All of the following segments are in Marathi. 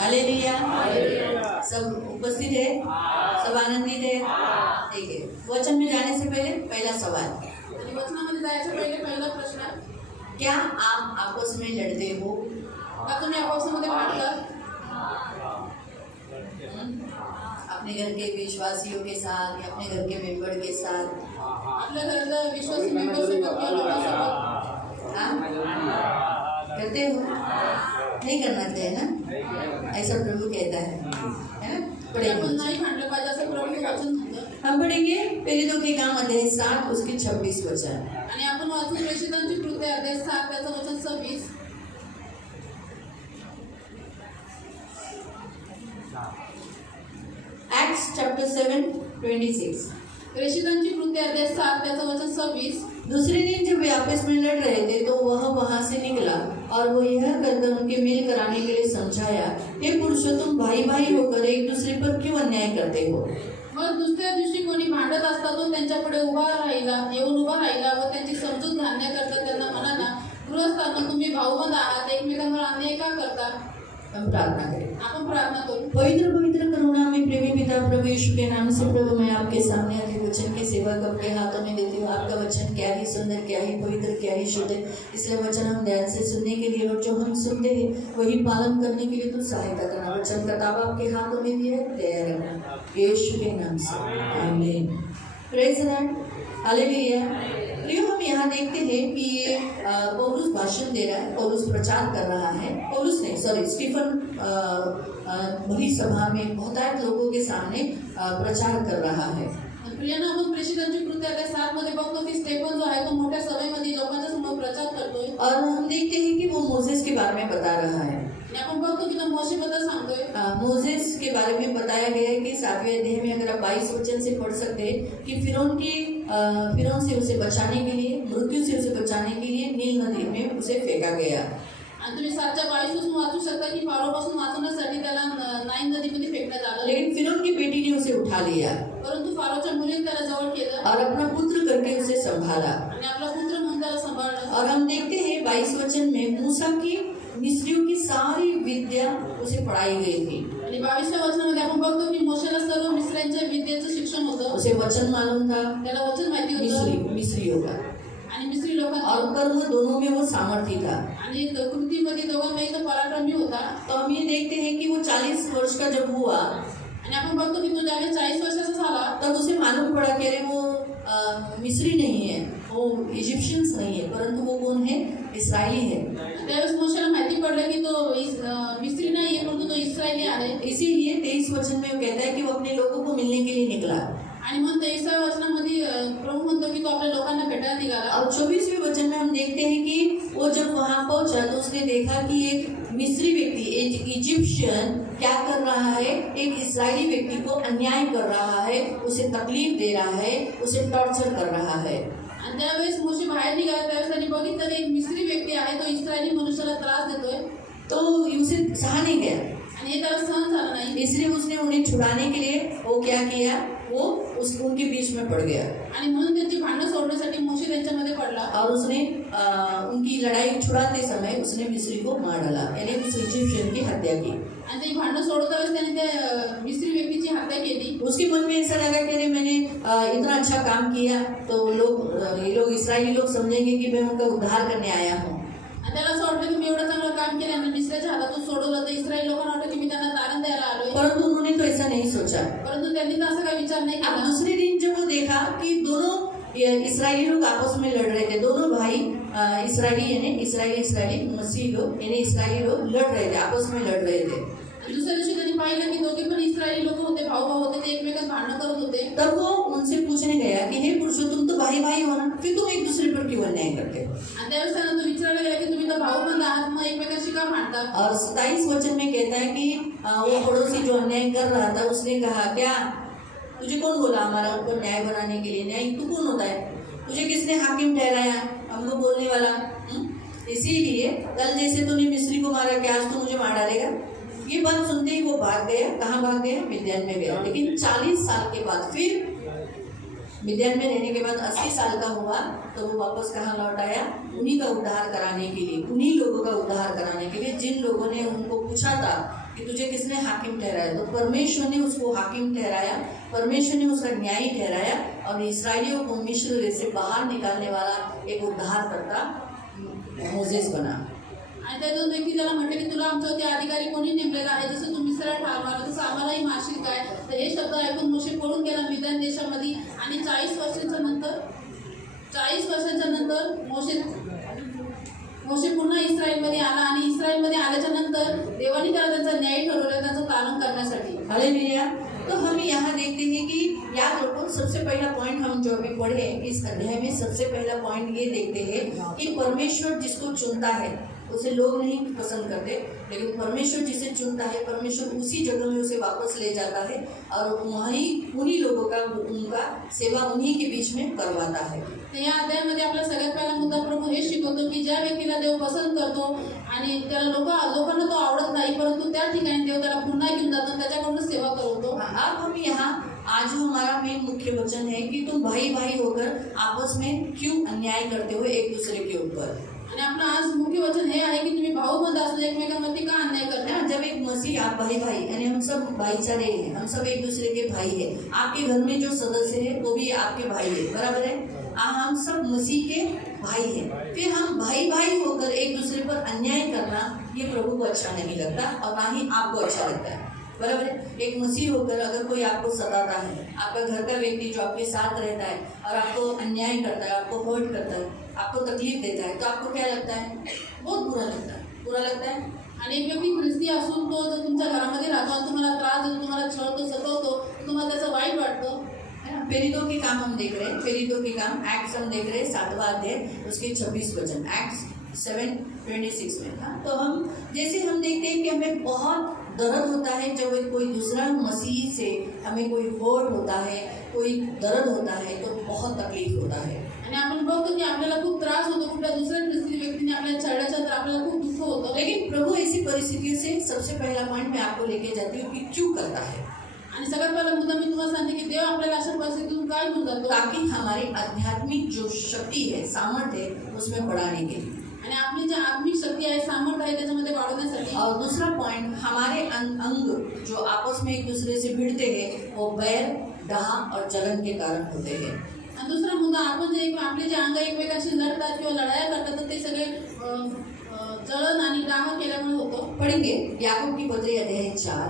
हालेलुया। सब उपस्थित है, सब आनंदित है। ठीक है, वचन में जाने से पहले पहला सवाल, वचनामध्ये जायच्या पहिले पहिला प्रश्न, क्या आप आपस में लड़ते हो? का तुम्ही आपसामध्ये भांडता? अपने घर के विश्वासियों के साथ या अपने घर के मेंबर के साथ? आपल्या घरातल्या विश्वासी मेंबरसोबत किंवा लोकांसोबत हाँ? करते हो? नहीं करना चाहिए ना, ऐसा प्रभु कहता है ना? पढ़ेंगे। आपण नाही भांडलं पाहिजे असं प्रभू वचन म्हणतं। हम पढ़ेंगे प्रेरितों के काम अध्याय 7 उसके 26 वचन। आणि आपण वाचू प्रेषितांची कृत्य अध्याय 7 त्याचं वचन 26। Acts chapter 7:26। प्रेषितांची कृत्य अध्याय 7 त्याचं वचन 26। दूसरे दिन जब वे आपस में लड़ रहे थे तो वह वहां से निकला और वो यह कहकर उनके मेल कराने के लिए समझाया, हे पुरुषों, तुम भाई भाई होकर एक दूसरे पर क्यों अन्याय करते हो? मग दुसऱ्या दिवशी कोणी भांडत असता तो त्यांच्यापुढे येऊन उभा राहिला व त्यांची समजूत घालण्याकरता त्यांना म्हणाला, गृहस्थांनो, तुम्ही भाऊबंद आहात, एकमेकांवर अन्याय का करता? हम प्रार्थना करें। आपण प्रार्थना करू। पवित्र पवित्र करुणा में प्रेमी पिता प्रभु यीशु के नाम से प्रभु मैं आपके सामने आते वचन के सेवा को अपने हाथों में देती हूँ। आपका वचन क्या ही सुंदर, क्या ही पवित्र, क्या ही शुद्ध है, इसलिए वचन हम ध्यान से सुनने के लिए और जो हम सुनते हैं वही पालन करने के लिए तो सहायता करना। वचन का किताब आपके हाथों में दिया है, तैयार रखना यीशु के नाम से, आमीन। Praise the Lord, hallelujah. प्रियो, हम यहाँ देखते हैं कि ये पौलुस भाषण दे रहा है, पौलुस प्रचार कर रहा है। स्टीफन बड़ी सभा में बहुतायत लोगों के सामने प्रचार कर रहा है। प्रियांना, आपण प्रेषितांची कृत्य अध्याय 7 मध्ये बघतो की स्टेफन जो आहे तो मोठ्या सभेमध्ये लोकांच्या समोर प्रचार करतोय और हम देखते हैं कि वो मोसेस के बारे में बता रहा है। आणि आपण बघतो की तो मोशेबद्दल सांगतोय। मोसेस के बारे में बताया गया है कि 7वें अध्याय में अगर आप 22 वचन से पढ़ सकते हैं कि फिरौन से उसे बचाने के लिए, मृत्यू से उसे बचाने के लिए नील नदी में उसे फेंका गया। आणि तुम्ही 7:22 पासून वाचू शकता की फारोपासून वाचवण्यासाठी त्याला नाईल नदीमध्ये फेकण्यात आलं। लेकिन फिरौन की बेटी ने उसे उठा लिया परंतु फारोच्या मुलीने त्याला जवळ केलं और अपना पुत्र करके उसे संभाला। आणि आपला पुत्र म्हणून त्याला सांभाळलं। और हम देखते हैं 22 वचन में मूसा की मिस्रियों की सारी विद्या उसे पढ़ाई गई थी। आणि 22व्या वचनामध्ये आपण बघतो की मोशेला सर्व मिस्रांच्या विद्येचं शिक्षण होतं। उसे वचन मालूम था, त्याला वचन माहिती होतं मिस्रियों का, आणि मिस्री लोकांना, और कर्म दोनों में वो सामर्थ्य था। आणि कृतीमध्ये दोघांमध्ये तो पराक्रमी होता। तो हम ये देखते हैं कि वो 40 वर्ष का जब हुआ आणि आपण बघतो की तो ज्यावेळेस 40 वर्षाचा झाला तब उसे मालूम पड़ा कि अरे वो मिस्री नहीं है, वो इजिप्शियंस नहीं है, परंतु वो कौन है? इस्राएली है। त्यावेळेस मोशेला माहिती पडलं की तो मिस्री नाही आहे परंतु तो इस्रायली आहे। इसीलिए 23 वचन में वो कहता है कि वो अपने लोगों को मिलने के लिए निकला। आणि मग 23व्या वचनामध्ये प्रभू म्हणतो की तो आपल्या लोकांना भेटायला निघाला। और 24वें वचन में हम देखते हैं कि वो जब वहाँ पहुंचा तो उसने देखा कि एक मिस्री व्यक्ति, एक इजिप्शियन क्या कर रहा है? एक इस्राएली व्यक्ति को अन्याय कर रहा है, उसे तकलीफ दे रहा है, उसे टॉर्चर कर रहा है। आणि त्यावेळेस मोशे बाहेर निघाला त्यावेळेस त्यांनी बघितलं एक मिस्री व्यक्ती आहे तो इस्रायली मनुष्याला त्रास देतोय। तो उसे सहा नहीं गया, आणि हे त्याला सहन झालं नाही। इसलिए उसने उन्हें छुड़ाने के लिए वो क्या किया, वो उनके बीच में पड़ गया आणि म्हणून त्यांची भांडणं सोडण्यासाठी मोशे त्यांच्यामध्ये पडला और उसने उनकी लड़ाई छुड़ाते समय उसने मिस्री को मार डाला, यानी उस इजिप्शियन की हत्या की। आणि ती भांडणं सोडवता वेळेस त्याने त्या मिस्री व्यक्तीची हत्या केली। उसके मन में ऐसा लगा कि अरे मैंने इतना अच्छा काम किया तो ये लोग इस्राएली लोग समझेंगे कि मैं उनका उद्धार करने आया हूँ। आणि त्याला असं वाटलं की मी एवढं चांगलं काम केलं आणि मिस्राच्या हातातून सोडवलं तर इस्रायल लोकांना वाटलं की मी त्यांना तारण द्यायला आलोय। परंतु उन्होंने तो ऐसा नहीं सोचा। परंतु त्यांनी तर असं काही विचार नाही अब केला। दूसरे दिन जब वो देखा कि दोनों इस्राएली लोग आपस में लड़ रहे थे, दोनों भाई इस्राएली मसीह लोग यानी इस्राएली लोग लड़ रहे थे, आपस में लड़ रहे थे। दुसऱ्या दिवशी त्यांनी पाहिलं की दोघे पण इस्रायली लोक होते, भाऊ होते, ते एकमेकात भांडणं करत होते। तब वो उनसे पूछने गया कि हे पुरुषों, तुम तो भाई भाई हो ना, फिर तुम एक दूसरे पर क्यों अन्याय करते हो? आणि त्यावेळेस त्यांना तो विचारायला गेला की तुम्ही तर भाऊ बंद आहात, मग एकमेकांशी का भांडता? और 27 वचन में कहता है कि वो पड़ोसी जो अन्याय कर रहा था उसने कहा, क्या तुझे कौन बोला हमारा ऊपर न्याय बनाने के लिए? न्याय तू कौन होता है? तुझे किसने हाकिम ठहराया हमको बोलने वाला? इसीलिए कल जैसे तूने मिस्री को मारा, क्या आज तू मुझे मार डालेगा? ये बात सुनते ही वो भाग गया। कहाँ भाग गया? मिद्यान में गया। लेकिन 40 साल के बाद फिर मिद्यान में रहने के बाद 80 साल का हुआ तो वो वापस कहाँ लौट आया? उन्हीं का उद्धार कराने के लिए, उन्हीं लोगों का उद्धार कराने के लिए जिन लोगों ने उनको पूछा था कि तुझे किसने हाकिम ठहराया, तो परमेश्वर ने उसको हाकिम ठहराया, परमेश्वर ने उसका न्यायी ठहराया और इस्राएलियों को मिस्र देश से बाहर निकालने वाला एक उद्धारकर्ता मोसेस बना। आणि त्या दोन व्यक्ती त्याला म्हटले की तुला आमच्यावरती अधिकारी कोणी नेमलेला आहे, जसं तुम्ही मिस्र ठार मारला तसं आम्हालाही मारशील काय. तर हे शब्द ऐकून मोशे पळून गेला मिद्यान देशामध्ये आणि 40 वर्षांच्या नंतर मोशे पुन्हा इस्रायलमध्ये आला आणि इस्रायलमध्ये आल्याच्या नंतर देवाने त्याला त्यांचा न्याय ठरवला त्याचं पालन करण्यासाठी. हालेलुया. तो हम यहाँ देखते हैं कि याद रखो, सबसे पहला पॉइंट हम जो अभी पढ़े इस अध्याय में, सबसे पहला पॉइंट ये देखते हैं कि परमेश्वर जिसको चुनता है उसे लोग नहीं पसंद करते, लेकिन परमेश्वर जिसे चुनता है परमेश्वर उसी जगह में उसे वापस ले जाता है और वहीं उन्हीं लोगों का उनका सेवा उन्हीं के बीच में करवाता है. तर या अध्यायामध्ये आपला सगळ्यात पहिला मुद्दा प्रभू हे शिकवतो की ज्या व्यक्तीला देव पसंत करतो आणि त्याला लोकांना तो आवडत नाही, परंतु त्या ठिकाणी देव त्याला पुन्हा घेऊन जातो, त्याच्याकडून सेवा करवतो. अब हम यहाँ आज हमारा मेन मुख्य वचन है कि तुम भाई भाई होकर आपस में क्यों अन्याय करते हो एक दूसरे के ऊपर. आणि आपलं आज मुख्य वचन हे आहे की तुम्ही भाऊ बंद असले एकमेकांवरती का अन्याय करता. जब एक मसीह आप भाई भाई यानी हम सब भाईचारे हैं, हम सब एक दूसरे के भाई है. आपके घर में जो सदस्य है वो भी आपके भाई है, बराबर है. हम सब मसीह के भाई हैं. फिर हम भाई भाई होकर एक दूसरे पर अन्याय करना ये प्रभु को अच्छा नहीं लगता और ना ही आपको अच्छा लगता है, बराबर है. एक मसीह होकर अगर कोई आपको सताता है, आपका घर का व्यक्ति जो आपके साथ रहता है और आपको अन्याय करता है, आपको हर्ट करता है, आपको तकलीफ देता है, तो आपको क्या लगता है? बहुत बुरा लगता है. आणि एक व्यक्ती ख्रिस्ती असून तो जर तुमच्या घरामध्ये राहतो आणि तुम्हाला त्रास देतो, तुम्हाला छळतो, सतवतो, तुम्हाला त्याचं वाईट वाटतं. फेरीदों के काम हम देख रहे हैं, फेरीदों के काम एक्ट्स हम देख रहे हैं 7वां अध्याय उसके 26 वचन, एक्ट्स 7:26 में. तो हम जैसे हम देखते हैं कि हमें बहुत दर्द होता है जब कोई दूसरा मसीह से हमें कोई हर्ट होता है, कोई दर्द होता है, तो बहुत तकलीफ होता है. आणि आपण बघतो की आपल्याला खूप त्रास होतो, कुठल्या दुसऱ्या ख्रिस्ती व्यक्तीने आपल्याला छळल्याच्या तर आपल्याला खूप दुःख होतं. लेकिन प्रभु ऐसी परिस्थितियों से सबसे पहला पॉइंट मैं आपको लेके जाती हूँ कि क्यों करता है. आणि सगळ्यात पहिला मुद्दा मी तुम्हाला सांगते की देव आपल्याला अशा परिस्थितीतून काय घेऊन जातो, ताकि हमारी आध्यात्मिक जो शक्ति है, सामर्थ्य है, उसमें बढ़ाने के लिए. आणि आपली जी आत्मिक शक्ती आहे, सामर्थ्य आहे, त्याच्यामध्ये वाढवण्यासाठी. और दूसरा पॉइंट, हमारे अंग जो आपस में एक दूसरे से भिड़ते हैं वो बैर, डाह और जलन के कारण होते हैं. आणि दुसरा मुद्दा, आपण जे आपले जे अंग एकमेकांशी लढतात किंवा लढाया करतात तर ते सगळे जळण आणि डाह केल्यामुळे होतं. पढ़ेंगे याकूब की पत्री अध्याय 4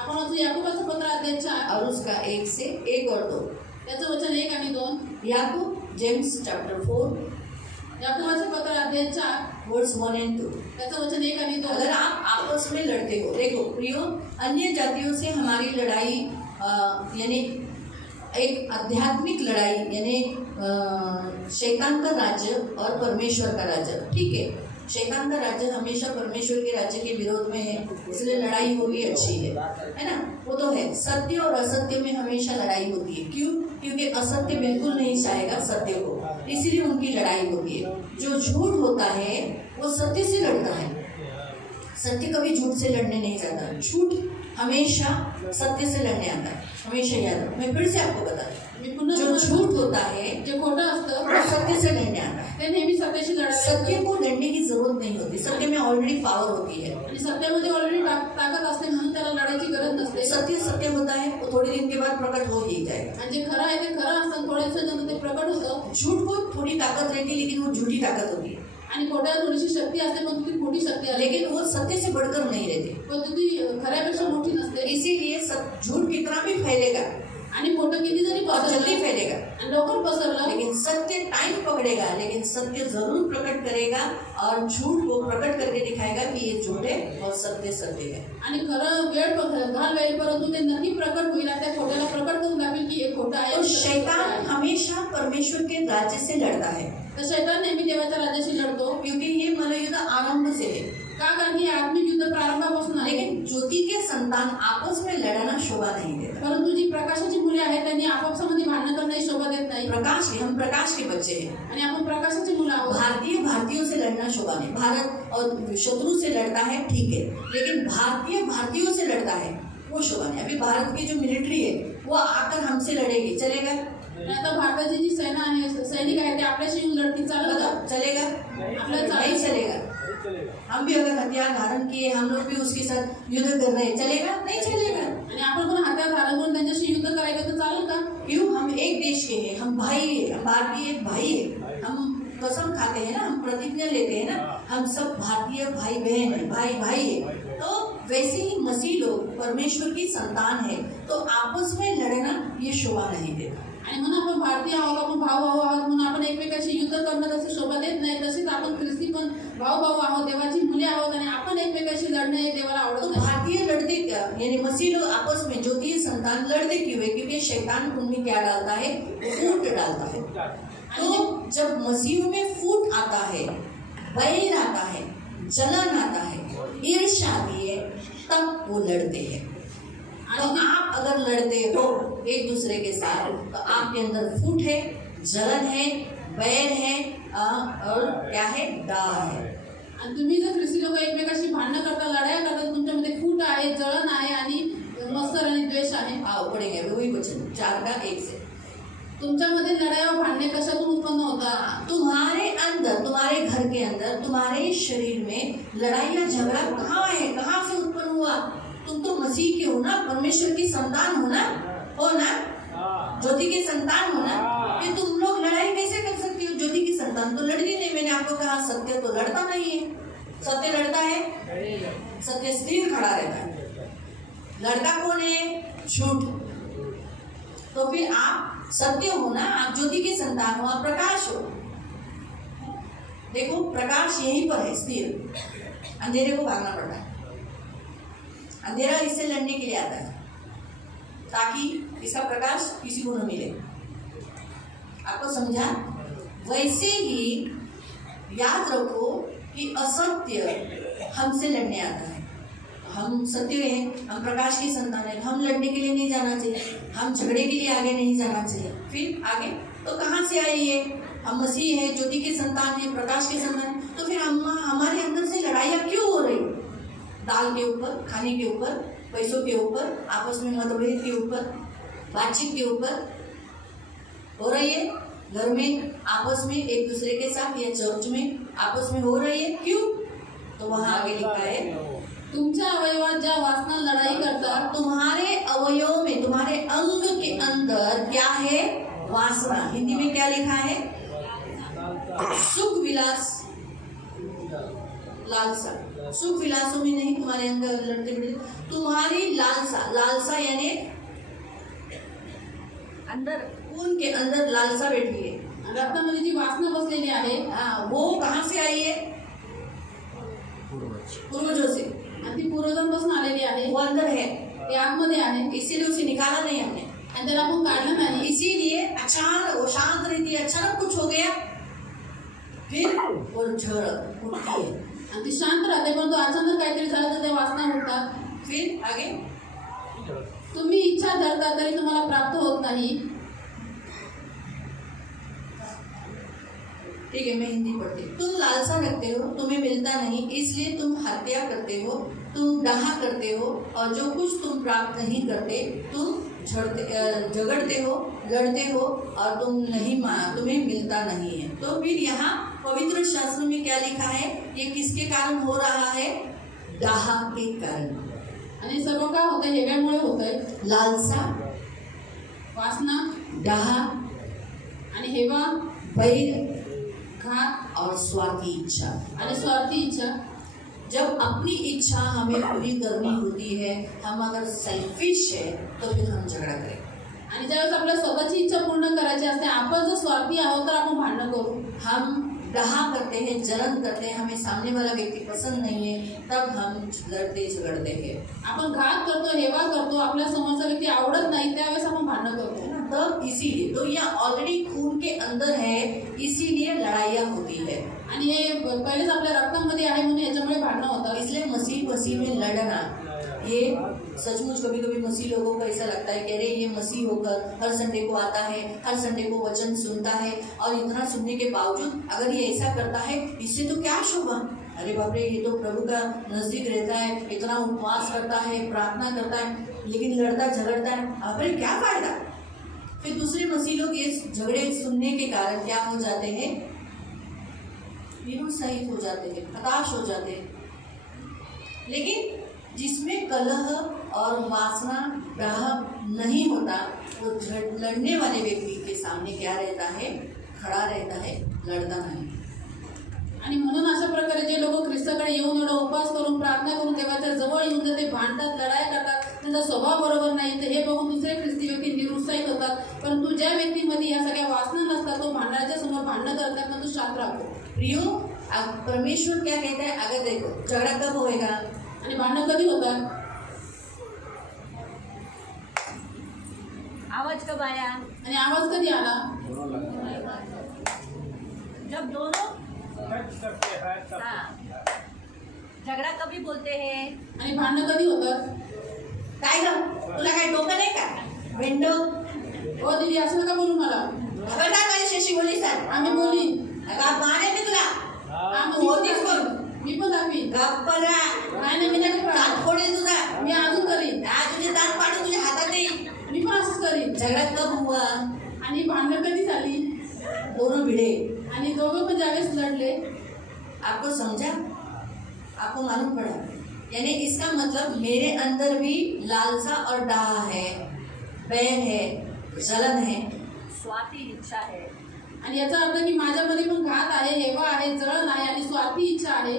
आपण वाचू याकूबाचं पत्र अध्याय 4 और उसका 1 से 1 और 2. त्याचं वचन 1 आणि 2. याकूब जेम्स चैप्टर 4 याकूबाचं पत्र अध्याय 4 वर्स 1 and 2. त्याचं वचन 1 आणि 2. अगर आप आपस में लड़ते हो, देखो प्रियो, अन्य जातियों से हमारी लड़ाई यानी एक आध्यात्मिक लड़ाई यानी शैतान का राज्य और परमेश्वर का राज्य, ठीक है. शैतान का राज्य हमेशा परमेश्वर के राज्य के विरोध में है, इसलिए लड़ाई होगी अच्छी है ना, वो तो है. सत्य और असत्य में हमेशा लड़ाई होती है. क्यों? क्योंकि असत्य बिल्कुल नहीं चाहेगा सत्य को, इसलिए उनकी लड़ाई होती है. जो झूठ होता है वो सत्य से लड़ता है, सत्य कभी झूठ से लड़ने नहीं जाता. झूठ हमेशा सत्य से लड़ने आता है, हमेशा याद रखो. मैं फिर से आपको बता दूं, जो झूठ होता है, जे खोटं असतं वो सत्य से लड़ने आता है. ते नेहमी सत्याशी लढायला. सत्य को लड़ने की जरूरत नहीं होती, सत्य में ऑलरेडी पावर होती है. आणि सत्यामध्ये ऑलरेडी ताकद असते म्हणून त्याला लढायची गरज नसते. सत्य होता है, वो थोड़े दिन के बाद प्रकट हो ही जाएगा. आणि जे खरं आहे ते खरं असतं, थोड्या दिवसानंतर ते प्रकट होतं. झूठ को थोड़ी ताकत रहती है लेकिन वो झूठी ताकत होती है. आणि खोट्याला थोडीशी शक्ती असते पण ती मोठी शक्ती असते, लेकिन वो सत्य से बढ़कर नहीं रहती. पण ती खऱ्यापेक्षा मोठी नसते. इसीलिए झूठ कितना भी फैलेगा आणि खोटं किती जरी और जल्दी पसरलं फैलेगा, आणि लवकर पसरलं, लेकिन सत्य टाइम पकड़ेगा, लेकिन सत्य जरूर प्रकट करेगा और झूठ को प्रकट करके दिखाएगा कि ये झूठ है और सत्य सत्य है. आणि खरं वेळ घालवेल, परंतु ते नक्की प्रकट होईल आणि त्या खोट्याला प्रकट करून दाखवेल की हे खोटं आहे. तो शैतान हमेशा परमेश्वर के राज्य से लड़ता है, तर शैतान नेहमी देवाच्या राज्याशी लढतो. क्योंकि ये मल्लयुद्ध आरंभ से है. का? कारण की आत्मिक युद्ध प्रारंभापासून आहे. लेकिन ज्योति के संतान आपस में लड़ना शोभा नहीं देता. परंतु जी प्रकाशाची मुले आहेत त्यांनी आपापसामध्ये भांडण करणं शोभा देत नाही. हम प्रकाश के बच्चे हैं. आणि आपण प्रकाशाची मुलं आहोत. भारतीयों से लड़ना शोभा नहीं. भारत और शत्रु से लड़ता है, ठीक है, लेकिन भारतीयों से लड़ता है वो शोभा नहीं. अभी भारत की जो मिलिट्री है वो आकर हमसे लड़ेगी, चलेगा? आता भारताची जी सेना आहे, सैनिक आहे ते आपल्याशी येऊन लढतील, चालेल का? चलेगा? आपल्याला नहीं चालेल. चलेगा. हम भी अगर हथियार धारण किए, हम लोग भी उसके साथ युद्ध कर रहे हैं, चलेगा? नहीं चलेगा। आणि आपण पण हत्यार धारण करून त्यांच्याशी युद्ध करायचं तर चालेल का? क्यों? हम एक देश के हैं, हम भाई है, हम भारतीय एक भाई है। हम कसम खाते हैं ना, हम प्रतिज्ञा लेते हैं ना, हम सब भारतीय भाई बहन है, भाई भाई है। तो वैसे ही मसीह लोग परमेश्वर की संतान है, तो आपस में लड़ना ये शोभा नहीं देता। आणि म्हणून आपण भारतीय आहोत, आपण भाऊ भाऊ आहोत म्हणून आपण एकमेकाशी युद्ध करणं तसे शोभा देत नाही। तसेच आपण ख्रिस्ती पण भाऊ भाऊ आहोत, देवाची मुले आहोत आणि आपण एकमेकाशी लढणे हे देवाला आवडत तो नाही। भारतीय लड़ते क्या, यानी मसीह लोग आपस में ज्योति संतान लड़ते क्यों है? क्योंकि शैतान उनमें क्या डालता है? फूट डालता है। तो जब मसीह में फूट आता है, बैर आता है, जलन आता है, ईर्ष्या आती है, तब वो लड़ते हैं। तो आप अगर लड़ते हो एक दूसरे के साथ, तो आपके अंदर फूट है, जलन है, बैर है, और क्या है? डाह है। आणि तुम्ही जर ख्रिस्ती लोक एकमेकाशी भांडणं करता, लढाया करता, तर तुमच्यामध्ये फूट आहे, जळण आहे आणि मत्सर आणि द्वेष आहे। आओ पढ़ेंगे वही वचन 4:1 से। तुमच्यामध्ये लढाया व भांडणे कशातून उत्पन्न होतात? तुम्हारे अंदर, तुम्हारे घर के अंदर, तुम्हारे शरीर में लड़ाई या झगड़ा कहाँ है? कहाँ से उत्पन्न हुआ? तुम तो मसीह के हो ना, परमेश्वर की संतान हो ना, ज्योति के संतान हो ना, ये तुम लोग लड़ाई कैसे कर सकती हो? ज्योति की संतान तो लड़ती नहीं। मैंने आपको कहा सत्य तो लड़ता नहीं है। सत्य लड़ता है? सत्य स्थिर खड़ा रहता है। लड़ता कौन है? झूठ। तो फिर आप सत्य हो ना, आप ज्योति के संतान हो, आप प्रकाश हो। देखो प्रकाश यहीं पर है स्थिर, अंधेरे को भागना पड़ता है। अंधेरा इससे लड़ने के लिए आता है ताकि इसका प्रकाश किसी को न मिले। आपको समझा? वैसे ही याद रखो कि असत्य हमसे लड़ने आता है। हम सत्य हैं, हम प्रकाश की संतान है, हम लड़ने के लिए नहीं जाना चाहिए, हम झगड़े के लिए आगे नहीं जाना चाहिए। फिर आगे तो कहाँ से आई ये? हम मसीह है, ज्योति के संतान है, प्रकाश के संतान है, तो फिर हमारे अंदर से लड़ाइयाँ क्यों हो रही? दाल के ऊपर, खाने के ऊपर, पैसों के ऊपर, आपस में मतभेद के ऊपर, बातचीत के ऊपर हो रही है। घर में आपस में एक दूसरे के साथ या चर्च में आपस में हो रही है। क्यों? तो वहाँ आगे लिखा है, तुमच्या अवयवात ज्या वासना लढाई करतात, तुम्हारे अवयव में, तुम्हारे अंग के अंदर क्या है? वासना। हिंदी में क्या लिखा है? सुख विलास, लालसा। सुख विलासों में नहीं, तुम्हारे अंदर लड़ते बढ़ते तुम्हारी लालसा। लालसा यानी अंदर, खून के अंदर लालसा बैठी है। रक्तामध्ये जी वासना बसलेली आहे, वो कहाँ से आई है? पूर्वजों से। आणि ती पूर्वजांपासून आलेली आहे, वो अंदर है, ते आतमध्ये आहे, इसीलिए उसे निकाला नहीं हमने। आणि त्याला आपण काढलं नाही। इसीलिए अचानक वो शांत रहती है, अचानक कुछ हो गया, फिर वो झड़ उठती है। आणि ती शांत राहते, परंतु अचानक काहीतरी झालं तर त्या वासना उठतात। फिर आगे, तुम्ही इच्छा धरता तरी तुम्हाला प्राप्त होत नाही। ठीक है, मैं हिंदी पढ़ती हूँ। तुम लालसा रखते हो, तुम्हें मिलता नहीं, इसलिए तुम हत्या करते हो, तुम डाहा करते हो, और जो कुछ तुम प्राप्त नहीं करते तुम झगड़ते हो, लड़ते हो, और तुम्हें मिलता नहीं है। तो फिर यहाँ पवित्र शास्त्र में क्या लिखा है? ये किसके कारण हो रहा है? डाहा के कारण। आणि सर्व काय होतंय? हेव्यामुळे होतंय। लालसा, वासना, डाहा आणि हेवा, बैर, घात और स्वार्थी इच्छा। आणि स्वार्थी इच्छा। जब अपनी इच्छा हमें पूरी करनी होती है, हम अगर सेल्फिश है, तो फिर हम झगड़ा करें। आणि ज्यावेळेस आपल्या स्वतःची इच्छा पूर्ण करायची असते, आपण जर स्वार्थी आहोत तर आपण भांडण करू। हम डाहा करते हैं, जलन करते हैं, हमें सामने वाला व्यक्ति पसंद नहीं है, तब हम लड़ते झगड़ते हैं। आपण घात करतो, हेवा करतो, आपल्या समोरचा व्यक्ती आवडत नाही, त्यावेळेस आपण भांडण करतो। तब इसीलिए तो यह ऑलरेडी खून के अंदर है, इसीलिए लड़ाइयाँ होती है। आणि हे पहिलेच आपल्या रक्तामध्ये आहे म्हणून याच्यामुळे भांडणं होतात। इसलिए मसीह में लड़ना, ये सचमुच कभी कभी मसीह लोगों को ऐसा लगता है कि अरे ये मसीह होकर हर संडे को आता है, हर संडे को वचन सुनता है, और इतना सुनने के बावजूद अगर ये ऐसा करता है, इससे तो क्या शोभा? अरे बाप रे, ये तो प्रभु का नजदीक रहता है, इतना उपवास करता है, प्रार्थना करता है, लेकिन लड़ता झगड़ता है, अरे क्या फायदा? फिर दूसरे मसीह लोग ये झगड़े सुनने के कारण क्या हो जाते हैं? निरुत्साहित हो जाते हैं, हताश हो जाते हैं। लेकिन जिसमें कलह और वासना डाह नहीं होता, वो लड़ने वाले व्यक्ती के सामने क्या रहता है? खड़ा रहता है, लड़ता नाही। आणि म्हणून अशा प्रकारे जे लोक ख्रिस्ताकडे येऊन एवढा उपवास करून प्रार्थना करून देवाच्या जवळ येऊन जर ते भांडतात, लढाई करतात, त्यांचा स्वभाव बरोबर नाही, तर हे बघून दुसरे ख्रिस्ती व्यक्ती निरुत्साहित होतात। परंतु ज्या व्यक्तीमध्ये या सगळ्या वासना नसतात, तो भांडणाच्या समोर भांडण करतात, पण तो शांत राहतो। प्रियो, परमेश्वर क्या कहता है? अगर देखो झगड़ा कब होएगा? आणि भांडण कधी होतात? आवाज कब आया? आणि आवाज कधी आला? जब दोनों करते हैं तब। हाँ, झगड़ा कभी बोलते हैं। आणि भांडण कधी होतात? काय ग, तुला काय डोकं नाही का? विंडो ओ दीदी, असं नका बोलू मला। खबरदार माझ्याशी बोलीस तर. आम्ही बोली अगं माने मी तुला. होतीच बोल, मी पण दाखवी। गप्प रा. नाही मी नाही दात करणार। फोडेल तुझा. मी अजून करीन, आज तुझे दात पाडून तुझ्या हातात येईल. मी पण असंच करीन। झगड़ा कब हुआ? आणि भांडण कधी झाली? दोनों भिड़े। आणि दोघं पण ज्यावेळेस लढले, आपको समझा? आपको मालूम पड़ा? यानी इसका मतलब मेरे अंदर भी लालसा और डाह है, बैर है, जलन है, स्वार्थी इच्छा है। आणि याचा अर्थ की माझ्यामध्ये पण घात आहे, हेवा आहे, जळण आहे आणि स्वार्थी इच्छा आहे।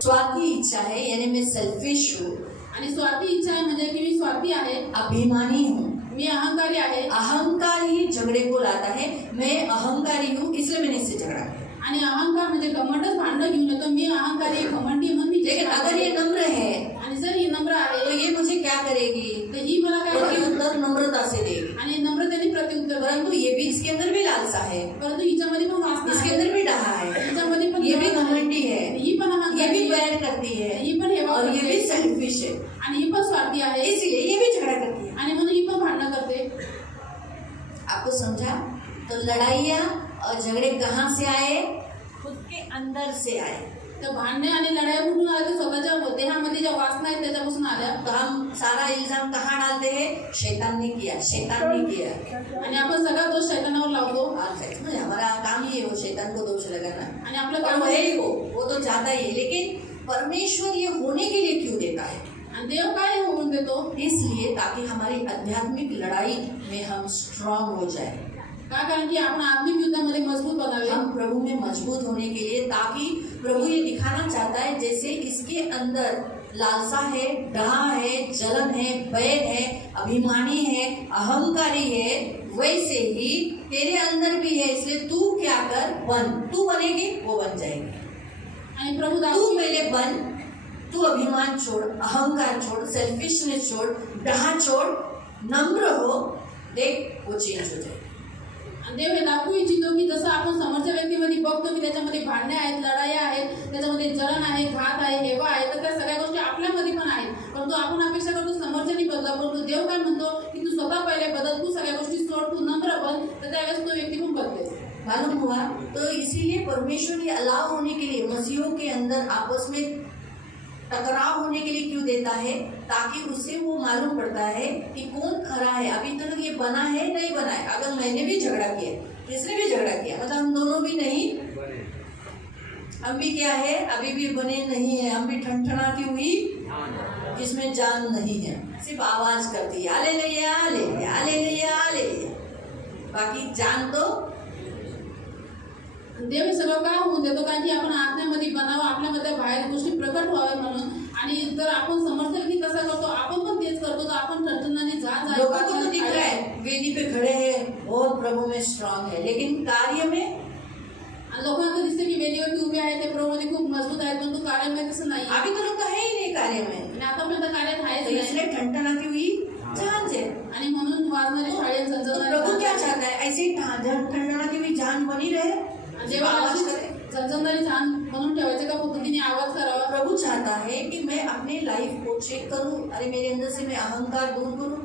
स्वार्थी इच्छा है यानी मैं सेल्फिश हूँ, आणि स्वार्थी इच्छा आहे म्हणजे की मी स्वार्थी आहे, अभिमानी हूँ। मी अहंकारी आहे। अहंकार ही झगड़े को लाता है। मैं अहंकारी हूँ इसलिए मैंने इससे झगड़ा किया। आणि अहंकार म्हणजे घमंडच भांडण घेऊन येतो। मी अहंकारी घमंडी म्हणून मी लेकिन अगर ये नम्र है आणि जर ही नम्र तो आहे, ये मुझे क्या करेगी? तर ही मला काय करेल? प्रत्युत्तर नम्रता से देगी। आणि नम्रतेने प्रत्युत्तर करेल। परंतु ये भी, इसके अंदर भी लालसा है, परंतु हिच्यामध्ये पण वासना इसके आहे, अंदर भी डाहा है, हिच्यामध्ये पण ये भी जळण आहे, घमंडी है, ही पण ये अहंकारी भी आहे, बैर करती है ही पण हेवा और ये करते, भी सेल्फिश है, आणि ही पण स्वार्थी आहे, इसलिए ये भी झगड़ा करती है। आणि म्हणून ही पण भांडणं करते। आपको समझा? तो लड़ाइयाँ और झगड़े कहाँ से आए? खुद के अंदर अंदर से आए। तर भांडणे आणि लढाई कुठून आल्या? ते स्वतःच्या देहामध्ये ज्या वासना आहेत त्याच्यापासून आल्या। तो हम सारा इल्जाम कहाँ डालते हैं? शैतान ने किया, शैतान ने किया। आणि आपण सगळा दोष शैतानावर लावतो मतलब हमारा काम ही है वो शैतान को दोष लगाना, आणि आपलं और काम वो है ही वो तो चाहता ही है। लेकिन परमेश्वर ये होने के लिए क्यों देता है? आणि देव काय होऊन देतो? इसलिए ताकि हमारी आध्यात्मिक लड़ाई में हम स्ट्रांग हो जाए, का? कारण की आपण आत्मिक युद्धामध्ये मजबूत बनावे। हम प्रभु में मजबूत होने के लिए, ताकि प्रभु ये दिखाना चाहता है जैसे इसके अंदर लालसा है, डाह है, जलन है, बैर है, अभिमानी है, अहंकारी है, वैसे ही तेरे अंदर भी है। इसलिए तू क्या कर, बन। तू बनेगी वो बन जाएगी। आणि प्रभू तू दाखवू पहले बन, तू अभिमान छोड़, अहंकार छोड़, सेल्फिशनेस छोड़, डाह छोड़, नम्र हो, देख वो चेंज हो जाए। आणि देव हे दाखवू इच्छितो की जसं आपण समोरच्या व्यक्तीमध्ये बघतो की त्याच्यामध्ये भांडणे आहेत, लढाई आहेत, त्याच्यामध्ये जळण आहे, घात आहे, हेवा आहे, तर त्या सगळ्या गोष्टी आपल्यामध्ये पण आहेत। परंतु आपण अपेक्षा करतो समोरच्यानी बदला, परंतु देव काय म्हणतो की तू स्वतः पहिले बदल, तू सगळ्या गोष्टी सोड, तू नम्र बन, तर त्यावेळेस तो व्यक्ती पण बदलेल। मालूम हुआ? तो इसीलिए परमेश्वर ये अलाव होने के लिए मसीहों के अंदर आपस में टकराव होने के लिए क्यों देता है? ताकि उससे वो मालूम पड़ता है कि कौन खरा है। अभी तक ये बना है, नहीं बना है। अगर मैंने भी झगड़ा किया, किसने भी झगड़ा किया, मतलब हम दोनों भी नहीं, हम भी क्या है, अभी भी बने नहीं है, हम भी ठनठनाती हुई जिसमें जान नहीं है, सिर्फ आवाज करती है, हालेलुया हालेलुया हालेलुया हालेलुया, बाकी जान तो देव हे सगळं का होऊन देतो? कारण की आपण आत्म्यामध्ये बनावं, आपल्यामध्ये बाहेर गोष्टी प्रकट व्हाव्या म्हणून। आणि जर आपण समर्थ व्यक्ती कसा करतो, आपण पण तेच करतो, तर आपण ठणठणाने लोगों को तो दिख रहा है वेदी पे खड़े हैं, बहुत प्रभु में स्ट्रांग है, लेकिन कार्य में आणि लोकांना दिसते की वेदीवरती उभे आहेत, ते प्रभूमध्ये खूप मजबूत आहेत, परंतु कार्यामध्ये तसं नाही। अभी तो लोग तो है ही नहीं कार्य में, आणि आतापर्यंत कार्यात आहेच तो नाही। इसलिए ठनठनाती हुई जान है। आणि म्हणून वाजणारी थाळी तो झणझणारी प्रभु क्या जान। चाहता है? ऐसे ही ठनठनाती हुई जान बनी रहे, आणि देवाला आवाज अशीच करे। झणझणारी जान म्हणून ठेवायचं का पद्धतीने आवाज करावा? प्रभु चाहता है कि मैं अपने लाइफ को चेक करूं, अरे मेरे अंदर से मैं अहंकार दूर करूं,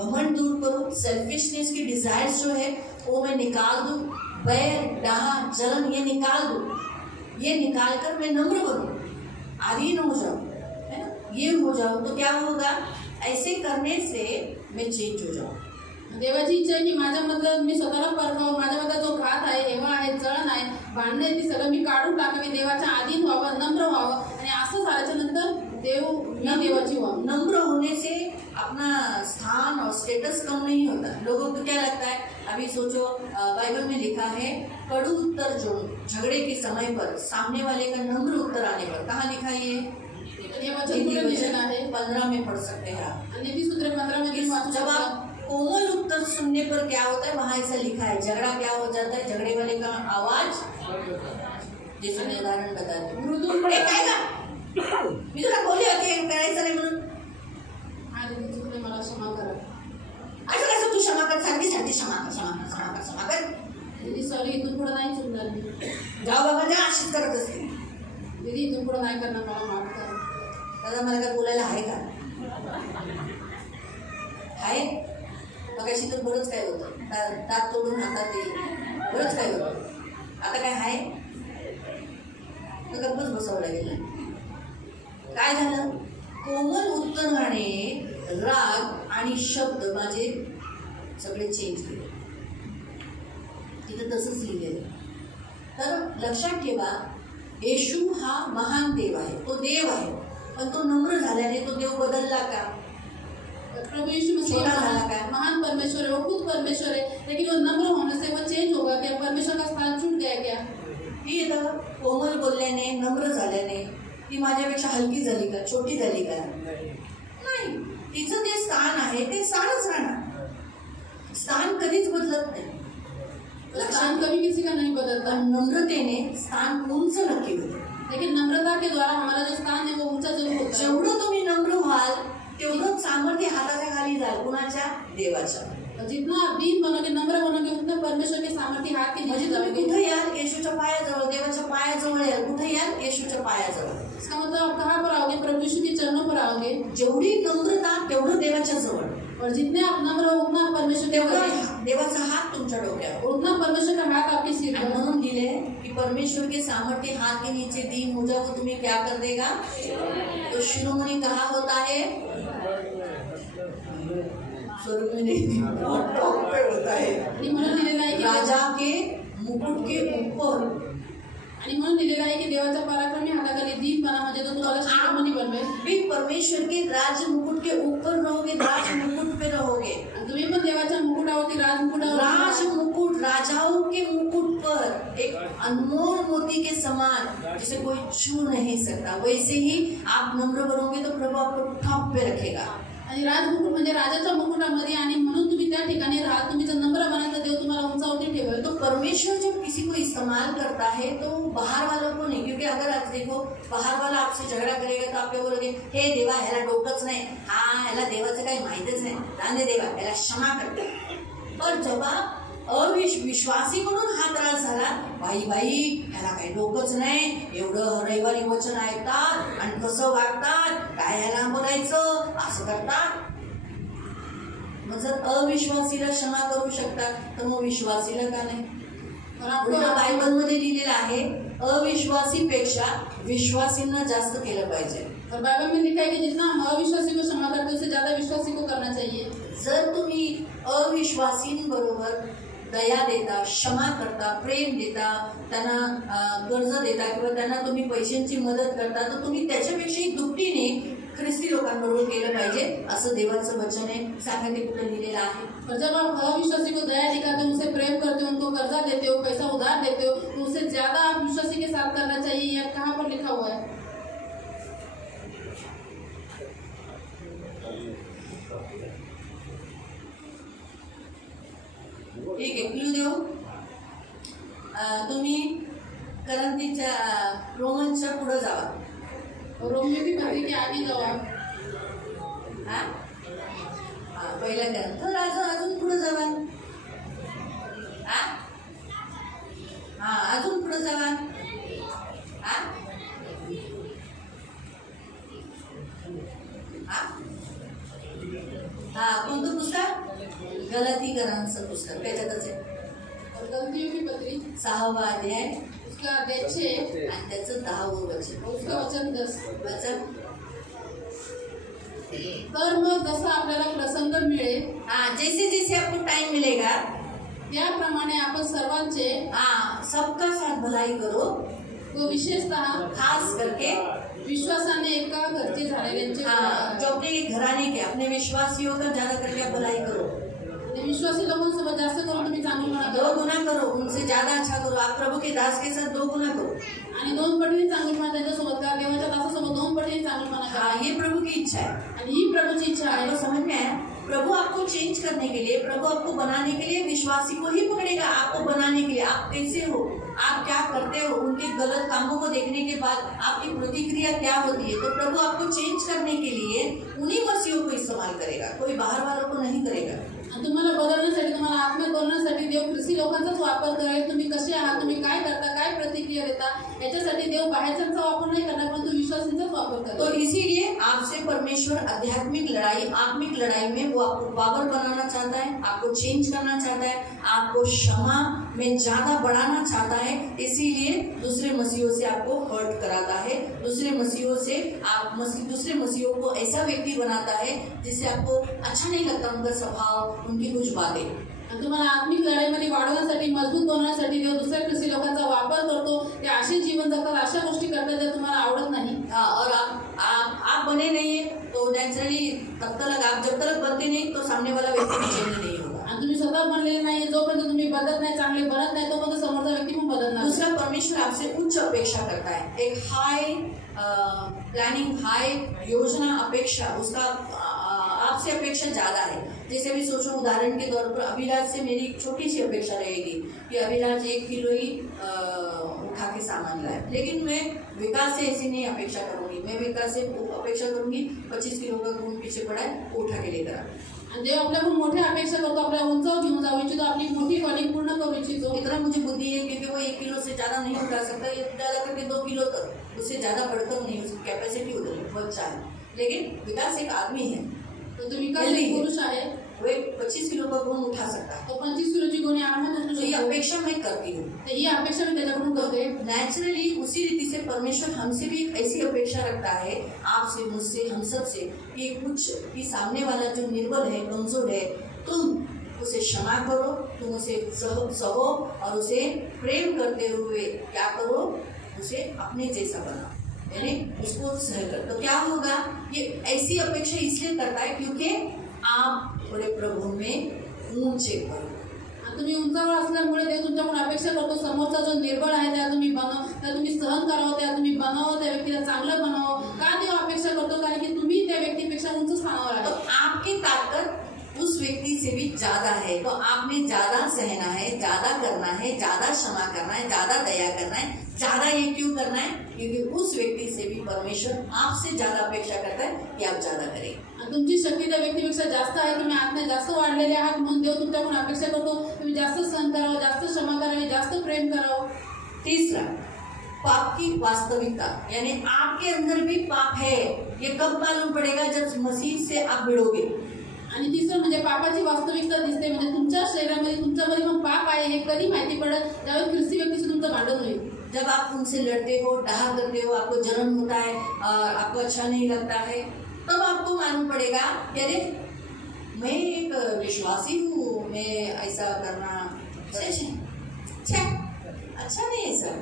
घमंड दूर करूं, सेल्फिशनेस की डिजायर्स जो है वो मैं निकाल दूं, बैर डाह जलन ये निकाल दूं, ये निकाल कर मैं नम्र बनूं, अधीन हो जाऊं, है ना? ये हो जाऊं तो क्या होगा? ऐसे करने से मैं चेंज हो जाऊं, देवाची इच्छा आहे की माझ्यामधलं मी स्वतःला परखावं, माझ्यामधला जो घात आहे, हेवा आहे, जळण आहे, भांडणं आहे, ती सगळं मी काढून टाकावी, देवाच्या अधीन व्हावं, नम्र व्हावं. आणि असं झाल्याच्या नंतर मी देवाची व्हावं. नम्र होने से अपना स्थान और स्टेटस कम नहीं होता. लोगों को क्या लगता है, अभी सोचो बाइबल में लिखा है कड़ू उत्तर जो झगड़े के समय पर सामने वाले का नम्र उत्तर आने पर, कहाँ लिखा है ये? हे वचन पुढे लिहिलेलं आहे 15 में पढ़ सकते हैं आप. आणि नीतिसूत्रे 15 मध्ये वाचू जब शकता. आप कोमल उत्तर सुनने पर क्या होता है, वहां ऐसा लिखा है झगड़ा क्या हो जाता है, झगड़े वाले का आवाज, जैसे मैं उदाहरण बताती हूँ. मृदू ए, काय का मी तुला बोलले होते करायचं नाही म्हणून, हा दीदी चुकले, मला क्षमा करा. असं कसं तू क्षमा कर, सारखी सारखी क्षमा कर क्षमा कर क्षमा कर क्षमा कर. दीदी सॉरी, इथून पुढे नाही चुकणार मी. जाऊ बाबा जा, अशीच करत असते. दीदी इथून पुढे नाही करणार, मला माफ करा. दादा मला काय बोलायला आहे का? आहे मग अशी तर बरंच काय होतं, दात तोडून हातात येईल, बरंच काय होतं. आता काय आहे तर गप्पच बसावं लागेल. काय झालं, कोमल उत्तराने राग आणि शब्द माझे सगळे चेंज केले. तिथं तसंच लिहिलेलं. तर लक्षात ठेवा, येशू हा महान देव आहे, तो देव आहे, पण तो नम्र झाल्याने तो देव बदलला का? प्रभु यीशु मसीह छोटा झाला काय? महान परमेश्वर है, वो खुद परमेश्वर है, लेकिन वो नम्र होने से वो चेंज होगा क्या? परमेश्वर का स्थान छूट गया क्या? ती येतं कोमल बोलल्याने, नम्र झाल्याने ती माझ्यापेक्षा हलकी झाली का, छोटी झाली का? नाही. तिचं जे स्थान आहे ते स्थानच राहणार. स्थान कधीच बदलत नाही. स्थान कभी किसी का नहीं बदलता, पण नम्रतेने स्थान उंच नक्की होते. लेकिन नम्रता के द्वारा हमारा जो स्थान है वो ऊंचा जरूर होता है. जेवढं तुम्ही नम्र व्हाल तेवढं सामर्थ्य हाताच्या खाली जाल. कुणाच्या? देवाच्या. और जितना आप दीन बनोगे, नम्र बनोगे, उतना परमेश्वर के सामर्थ्य हाथ के म्हणजे नीचे तुम्ही जाओगे. कुठे याल? येशूच्या पायाजवळ, देवाच्या पायाजवळ याल. कुठे याल? येशूच्या पायाजवळ. इसका मतलब आप कहाँ पर आओगे? प्रभु यीशु के चरणों पर आओगे. जेवढी नम्रता तेवढं देवाच्या जवळ, और जितने आप नम्र हो उतना परमेश्वर के तेवढा करीब, देवाचा हात तुमच्या डोक्यावर. उतना परमेश्वर का हाथ आपके सिर आणि पर. म्हणून लिहिले कि परमेश्वर के सामर्थ्य हाथ के नीचे दीन हो जाओ, तुम्हें क्या कर देगा? तो शिरोमणि कहाँ होता है? स्वर्ग में नहीं, टॉप पे होता है. आणि म्हणून लिहिलेलं आहे की राजा के मुकुट के ऊपर. आणि म्हणून लिहिलेलं आहे की देवाच्या पराक्रमी हाताखाली दीनपणा म्हणजे तो तुम्हाला शिरोमणी बनवेल. भी परमेश्वर के राज मुकुट के ऊपर रहोगे, राज मुकुट पे रहोगे. आणि तुम्ही पण देवाच्या मुकुटावरती राजमुकुटावर राज मुकुट, राजाओं के मुकुट पर एक अनमोल मोती के समान, जिसे कोई छू नहीं सकता. वैसे ही आप नम्र बनोगे तो प्रभु आपको टॉप पे रखेगा. आणि राजमुकुट म्हणजे राजाच्या मुकुटामध्ये, आणि म्हणून तुम्ही त्या ठिकाणी राहा. तुम्ही जर नम्र बनाल तर देव तुम्हाला उंचावरती ठेवेल. तो परमेश्वर जब किसी को इस्तेमाल करता है तो बाहर वालों को नहीं, क्योंकि अगर आप देखो बाहर वाला आपसे झगड़ा करेगा तो आप क्या बोलोगे? हे देवा, ह्याला डोकंच नाही, हा ह्याला देवाचं काही माहीतच नाही, जाणे देवा, ह्याला क्षमा कर. पण जेव्हा विश्वासी म्हणून हा त्रास झाला, बाई ह्याला काही डोकंच नाही, एवढं रविवारी वचन ऐकतात आणि कसं वागतात, काय ह्याला बोलायचं, असं करतात. मग जर अविश्वासीला क्षमा करू शकतात तर मग विश्वासीला का नाही? उलट बायबलमध्ये लिहिलेलं आहे, अविश्वासीपेक्षा विश्वासींना जास्त केलं पाहिजे. और बाइबल में लिखा है कि जितना हम अविश्वासी को क्षमा करते हैं उससे ज्यादा विश्वासी को करना चाहिए. जर तुम्ही अविश्वासींबरोबर दया देता, क्षमा करता, प्रेम देता, त्यांना कर्ज देता किंवा त्यांना तुम्ही पैशांची मदत करता, तर तुम्ही त्याच्यापेक्षाही दुपटीने ख्रिस्ती लोकांबरोबर केलं पाहिजे, असं देवाचं वचन आहे. सांगा ते कुठे लिहिलेलं आहे? और जब आप अविश्वासी को दया दिखाते हो, उनसे प्रेम करते हो, उनको कर्जा देते हो, पैसा उधार देते हो, तो उससे ज्यादा आप विश्वासी के साथ करना चाहिए. यह कहाँ पर लिखा हुआ है? ठीक आहे, क्लू देऊ. तुम्ही करंतीच्या रोमनच्या पुढे जावा. और रोमियो की पत्री के आगे जाओ आप. हा पहिला ग्रंथ अजून पुढे जावा. हा अजून पुढे जावा. हा कोणतं पुस्तक? गलातीकरांचं पुस्तक, त्याच्यातच आहे. और गलतियों की पत्री 6वा अध्याय उसका अध्याय 6 आणि त्याचं 10वं वचन. और उसका वचन 10. वचन तर मग जसं आपल्याला प्रसंग मिळेल हाँ, जैसे जैसे आपको टाइम मिलेगा, त्याप्रमाणे आपण सर्वांचे हाँ, सबका साथ भलाई करो, व विशेषतः खास करके विश्वासाने एका घरचे झालेल्यांचे हाँ, जो अपने घराने के अपने विश्वासियों का ज्यादा करके आप भलाई करो, आणि विश्वासी लोकांसोबत जास्त करून तुम्ही चांगलपणा दो करा गुना करो, उनसे ज्यादा अच्छा करो, आप प्रभु के दास के साथ 2 गुना करो। आणि 2 पटीने चांगलपणा त्यांच्यासोबत करा, देवाच्या दासासोबत 2 पटीने चांगलपणा करा हाँ, ये प्रभु की इच्छा है। आणि ही प्रभूची इच्छा आहे। आपको समझ में आया? प्रभु आपको चेंज करने के लिए, प्रभु आपको बनाने के लिए विश्वासी को ही पकड़ेगा। आपको बनाने के लिए, आप कैसे हो, आप क्या करते हो, उनके गलत कामों को देखने के बाद आपकी प्रतिक्रिया क्या होती है, तो प्रभु आपको चेंज करने के लिए उन्हीं मसीहों को इस्तेमाल करेगा, कोई बाहर वालों को नहीं करेगा। आणि तुम्हाला बदलण्यासाठी, तुम्हाला आत्म्यात बनवण्यासाठी देव ख्रिस्ती लोकांचाच वापर करेल। तुम्ही कसे आहात, तुम्ही काय करता, काय प्रतिक्रिया देता, याच्यासाठी देव बाहेरच्यांचा वापर नाही करणार, पण तो विश्वासींचाच वापर तो करेल। इसीलिए आपसे परमेश्वर आध्यात्मिक लड़ाई, आत्मिक लड़ाई में वो आपको पावर बनाना चाहता है, आपको चेंज करना चाहता है, आपको क्षमा में ज्यादा बढ़ाना चाहता है। इसीलिए दूसरे मसीहों से आपको हर्ट कराता है, दूसरे मसीहों से दूसरे मसीहों को ऐसा व्यक्ति बनाता है जिससे आपको अच्छा नहीं लगता उनका स्वभाव, उनकी कुछ बातें। आणि तुम्हाला आत्मिक लढाईमध्ये वाढवण्यासाठी, मजबूत बनवण्यासाठी देव दुसऱ्या ख्रिस्ती लोकांचा वापर करतो। ते असे जीवन जगतात, अशा गोष्टी करतात ज्या तुम्हाला आवडत नाही। हाँ, और आप बने नहीं है तो नेचुरली तब तक आप जब तक बनते नहीं तो सामने वाला व्यक्ति भी चेंज नहीं होगा। आणि तुम्ही स्वतः बनलेले नाही, जोपर्यंत तुम्ही बदलत नाही, चांगले बनत नाही, तोपर्यंत समोरचा व्यक्ती पण बदलणार नाही। दूसरा, परमेश्वर आपसे उच्च अपेक्षा करता है, एक हाई प्लानिंग, हाई योजना अपेक्षा, उसका आपसे अपेक्षा ज्यादा है। जैसे भी सोचो, उदाहरण के तौर पर अभिलाष से मेरी एक छोटी सी अपेक्षा रहेगी कि अभिलाष 1 किलो ही उठा के सामान लाए, लेकिन मैं विकास से ऐसी नहीं अपेक्षा करूंगी। मैं विकास से अपेक्षा करूंगी 25 किलो का गुण पीछे पड़ा है, वो उठा के लेकर आ। आणि देव आपल्याकडून मोठ्या अपेक्षा करतो, आपल्याला उंचावर घेऊन जाऊ इच्छितो, आपली मोठी कॉलिंग पूर्ण करू इच्छितो। इतना मुझे बुद्धि है क्योंकि वो 1 किलो से ज्यादा नहीं उठा सकता, ये ज्यादा करके 2 किलो तक, उससे ज्यादा बढ़कर नहीं, उसकी कैपेसिटी उधर है, बच्चा है। लेकिन विकास एक आदमी है, तर तो विकास एक पुरुष आहे, वो एक 25 किलो का गुण उठा सकता है। तो 25 किलोची गुन्हे आरामात उचलू तो ये शकतो। अपेक्षा मैं करती हूँ। तर ही अपेक्षा मी त्याच्याकडून करते। नेचुरली उसी रीति से परमेश्वर हमसे भी एक ऐसी अपेक्षा रखता है, आपसे, मुझसे, हम सब से, कि कुछ कि सामने वाला जो निर्बल है, कमजोर है, तुम उसे क्षमा करो, तुम उसे सहो और उसे प्रेम करते हुए क्या करो, उसे अपने जैसा बनाओ, यानी उसको सह कर। तो क्या होगा, ये ऐसी अपेक्षा इसलिए करता है क्योंकि आप थोड़े प्रभु में ऊंचे करो। आणि तुम्ही उंचावर असल्यामुळे देव तुमच्याकडून अपेक्षा करतो, समोरचा जो निर्बळ आहे त्याला तुम्ही त्याला तुम्ही सहन करावं, त्याला तुम्ही बनावं, त्या व्यक्तीला चांगलं बनावं। का देव अपेक्षा करतो, कारण की तुम्ही त्या व्यक्तीपेक्षा उंच स्थानावर तो आहे। आपकी ताकत उस व्यक्ति से भी ज्यादा है, तो आपने ज्यादा सहना है, ज्यादा करना है, ज्यादा क्षमा करना है, ज्यादा दया करना है। ज्यादा ये क्यों करना है, क्योंकि उस व्यक्ति से भी परमेश्वर आपसे ज्यादा अपेक्षा करता है कि आप ज्यादा करें। आणि तुमची शक्ती त्या व्यक्तीपेक्षा जास्त आहे, तुम्ही आत्म्यात जास्त वाढलेले आहात, म्हणून देव तुमच्याकडून अपेक्षा करतो तुम्ही जास्त सहन करावं, जास्त क्षमा करावी, जास्त प्रेम करावं। तीसरा, पाप की वास्तविकता, यानी आपके अंदर भी पाप है। ये कब मालूम पड़ेगा, जब मसीह से आप भिड़ोगे। आणि तिसरं म्हणजे पापाची वास्तविकता दिसते, म्हणजे तुमच्या शरीरामध्ये तुमच्यामध्ये पण पाप आहे हे कधी माहिती पडेल, ज्यावेळेस ख्रिस्ती व्यक्तीशी तुमचं भांडण होईल। जब आप उनसे लड़ते हो, डाह करते हो, आपको जलन होता है, आपको अच्छा नहीं लगता है, तब आपको मालूम पड़ेगा कि अरे मैं एक विश्वासी हूँ, मैं ऐसा करना अच्छा नहीं है सर।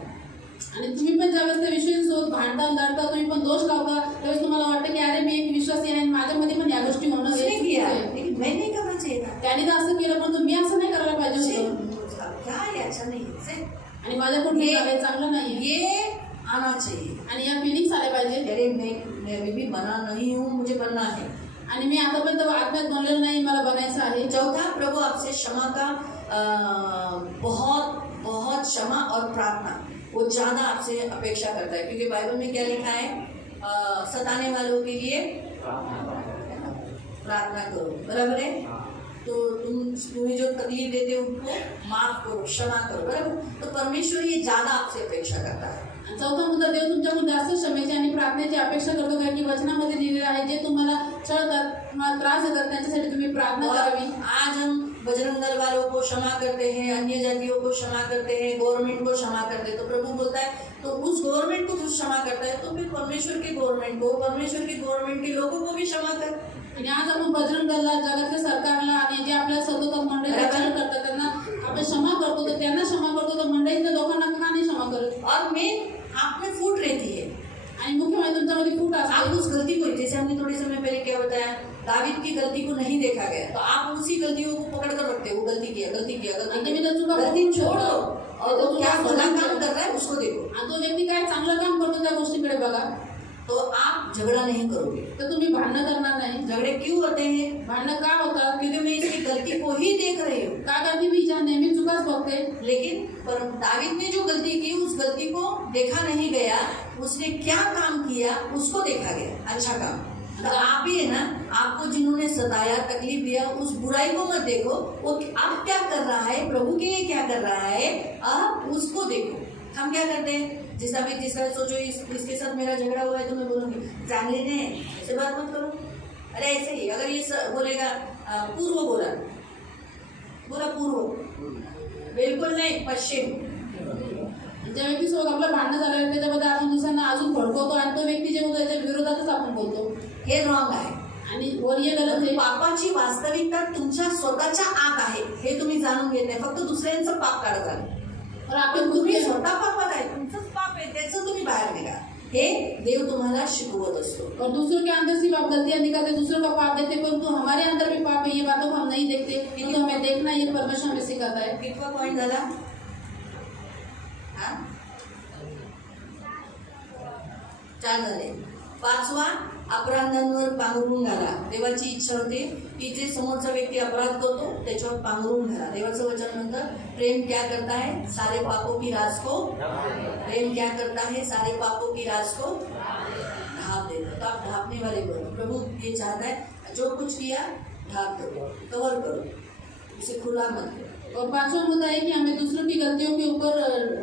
आणि तुम्ही पण ज्यावेळेस त्या विश्वासासोबत भांडता, लढता, तुम्ही पण दोष लावता, त्यावेळेस तुम्हाला वाटतं की अरे मी एक विश्वासी आहे, माझ्यामध्ये पण या गोष्टी होणं उसने किया आहे। लेकिन मैं नहीं करना चाहिए था। त्याने तर असं केलं, पण मी असं नाही करायला पाहिजे होतं, क्या ये अच्छा नहीं है, आणि माझ्याकडून हे झालंय चांगलं नाहीये, ये आना चाहिए। आणि या फिलिंग्स आल्या पाहिजे। अरे मैं अभी भी बना नहीं हूँ, मुझे बनना है। आणि मी आतापर्यंत आत्म्यात बनलेलं नाही, मला बनायचं आहे। चौथा, प्रभु आपसे क्षमा का बहुत बहुत क्षमा और प्रार्थना वो ज्यादा आपसे अपेक्षा करता है, क्योंकि बाइबल में क्या लिखा है, सताने वालों के लिए प्रार्थना करो, बराबर है। तो तुम्हें जो तकलीफ देते हो उनको माफ करो, क्षमा करो, बराबर। तो परमेश्वर ये ज्यादा आपसे अपेक्षा करता है। आणि चौथा मुद्दा, देव तुमच्याकडून जास्त क्षमेची आणि प्रार्थनेची अपेक्षा करतो काय की वचनामध्ये दिलेलं आहे जे तुम्हाला छळतात, तुम्हाला त्रास देतात त्यांच्यासाठी तुम्ही प्रार्थना और करावी. आज हम बजरंग दल वालों को क्षमा करते हैं, अन्य जातियों को क्षमा करते हैं, गवर्नमेंट को क्षमा करते हैं. तो प्रभु बोलता है तो उस गवर्नमेंट को जो क्षमा करता है तो फिर परमेश्वर के गवर्नमेंट को, परमेश्वर के गवर्नमेंट के लोगों को भी क्षमा कर. आणि आज आपण बजरंग दलला, जगातल्या सरकारला आणि जे आपल्या सतत मंडळीला छळ करतात त्यांना आपण क्षमा करतो, तर त्यांना क्षमा करतो, तर मंडळीतल्या लोकांना का नाही क्षमा करत. और मेन आप में फूट रहती है. आणि मुख्य म्हणजे तुमच्यामध्ये फूट आप असते. उस गलती को, जैसे हमने थोड़े समय पहले क्या बताया, दावीद की गलती को नहीं देखा गया तो आप उसी गलतियों को पकड़ कर रखते हो. वो गलती किया, गलती किया, आणि गलती तुम्ही किया. त्या चुका गलती बघून छोड़ ठेवता. दो और वो क्या भला काम कर रहा है उसको देखो. आणि तो व्यक्ती काय चांगलं काम करतो त्या गोष्टीकडे बघा, तो आप झगड़ा नहीं करोगे. तर तुम्ही भांडणं करणार नाही. झगड़े क्यों होते हैं? भांडणं का होतात? क्योंकि मैं इसकी गलती को ही देख रही हूँ. का करते मी ज्या नेहमी चुकाच बघते. लेकिन पर दावीद ने जो गलती की उस गलती को देखा नहीं गया, उसने क्या काम किया उसको देखा गया, अच्छा काम. तो आप भी है ना, आपको जिन्होंने सताया, तकलीफ दिया, उस बुराई को मत देखो, वो अब क्या कर रहा है, प्रभु के लिए क्या कर रहा है, आप उसको देखो. हम क्या करते हैं, जिसका सोचो इसके साथ मेरा झगड़ा हुआ है तो मैं बोलूँगी चांगली ने ऐसे बात मत करो. अरे ऐसे ही अगर ये बोलेगा पूर्व बोला पूर्व, बिल्कुल नहीं पश्चिम. ज्या व्यक्तीसोबत आपलं भांडणं झालं त्याच्यामध्ये आपण दुसऱ्यांना अजून भडकवतो आणि तो व्यक्ती जे बोलतो त्याच्या विरोधातच आपण बोलतो. हे रॉंग आहे. आणि वर ये गलत आहे. पापाची वास्तविकता तुमच्या स्वतःच्या आत आहे हे तुम्ही जाणून घेत नाही, फक्त दुसऱ्यांचं पाप काढता. तर आपण तुम्ही तुम्ही स्वतः पापात आहे, तुमचंच पाप आहे, त्याचं तुम्ही बाहेर निघा. हे देव तुम्हाला शिकवत असतो. और दूसरों के अंदर सिर्फ आप गलतियां निकालते, दूसरों का पाप देखते, परंतु हमारे अंदर भी पाप है, ये बातों को हम नहीं देखते, किंतु हमें देखना ये परमेश्वर हमें सिखाता है. कितवा पॉइंट झाला हा? 4 झाले. 5वा, अपराधांवर पांघरून घाला. देवाची इच्छा होते की जे समोरचा व्यक्ती अपराध करतो त्याच्यावर पांघरून घाला. देवाचं वचन म्हणतं, प्रेम क्या करता है, सारे पापों की राज को, प्रेम क्या करता है, सारे पापों की राज को ढांप देता. तो आप ढांपने वाले बनो. प्रभु ये चाहता है जो कुछ किया ढांप दो, कवर करो, उसे खुला मत करो. और 5वां मुद्दा है कि हमें दूसरों की गलतियों के ऊपर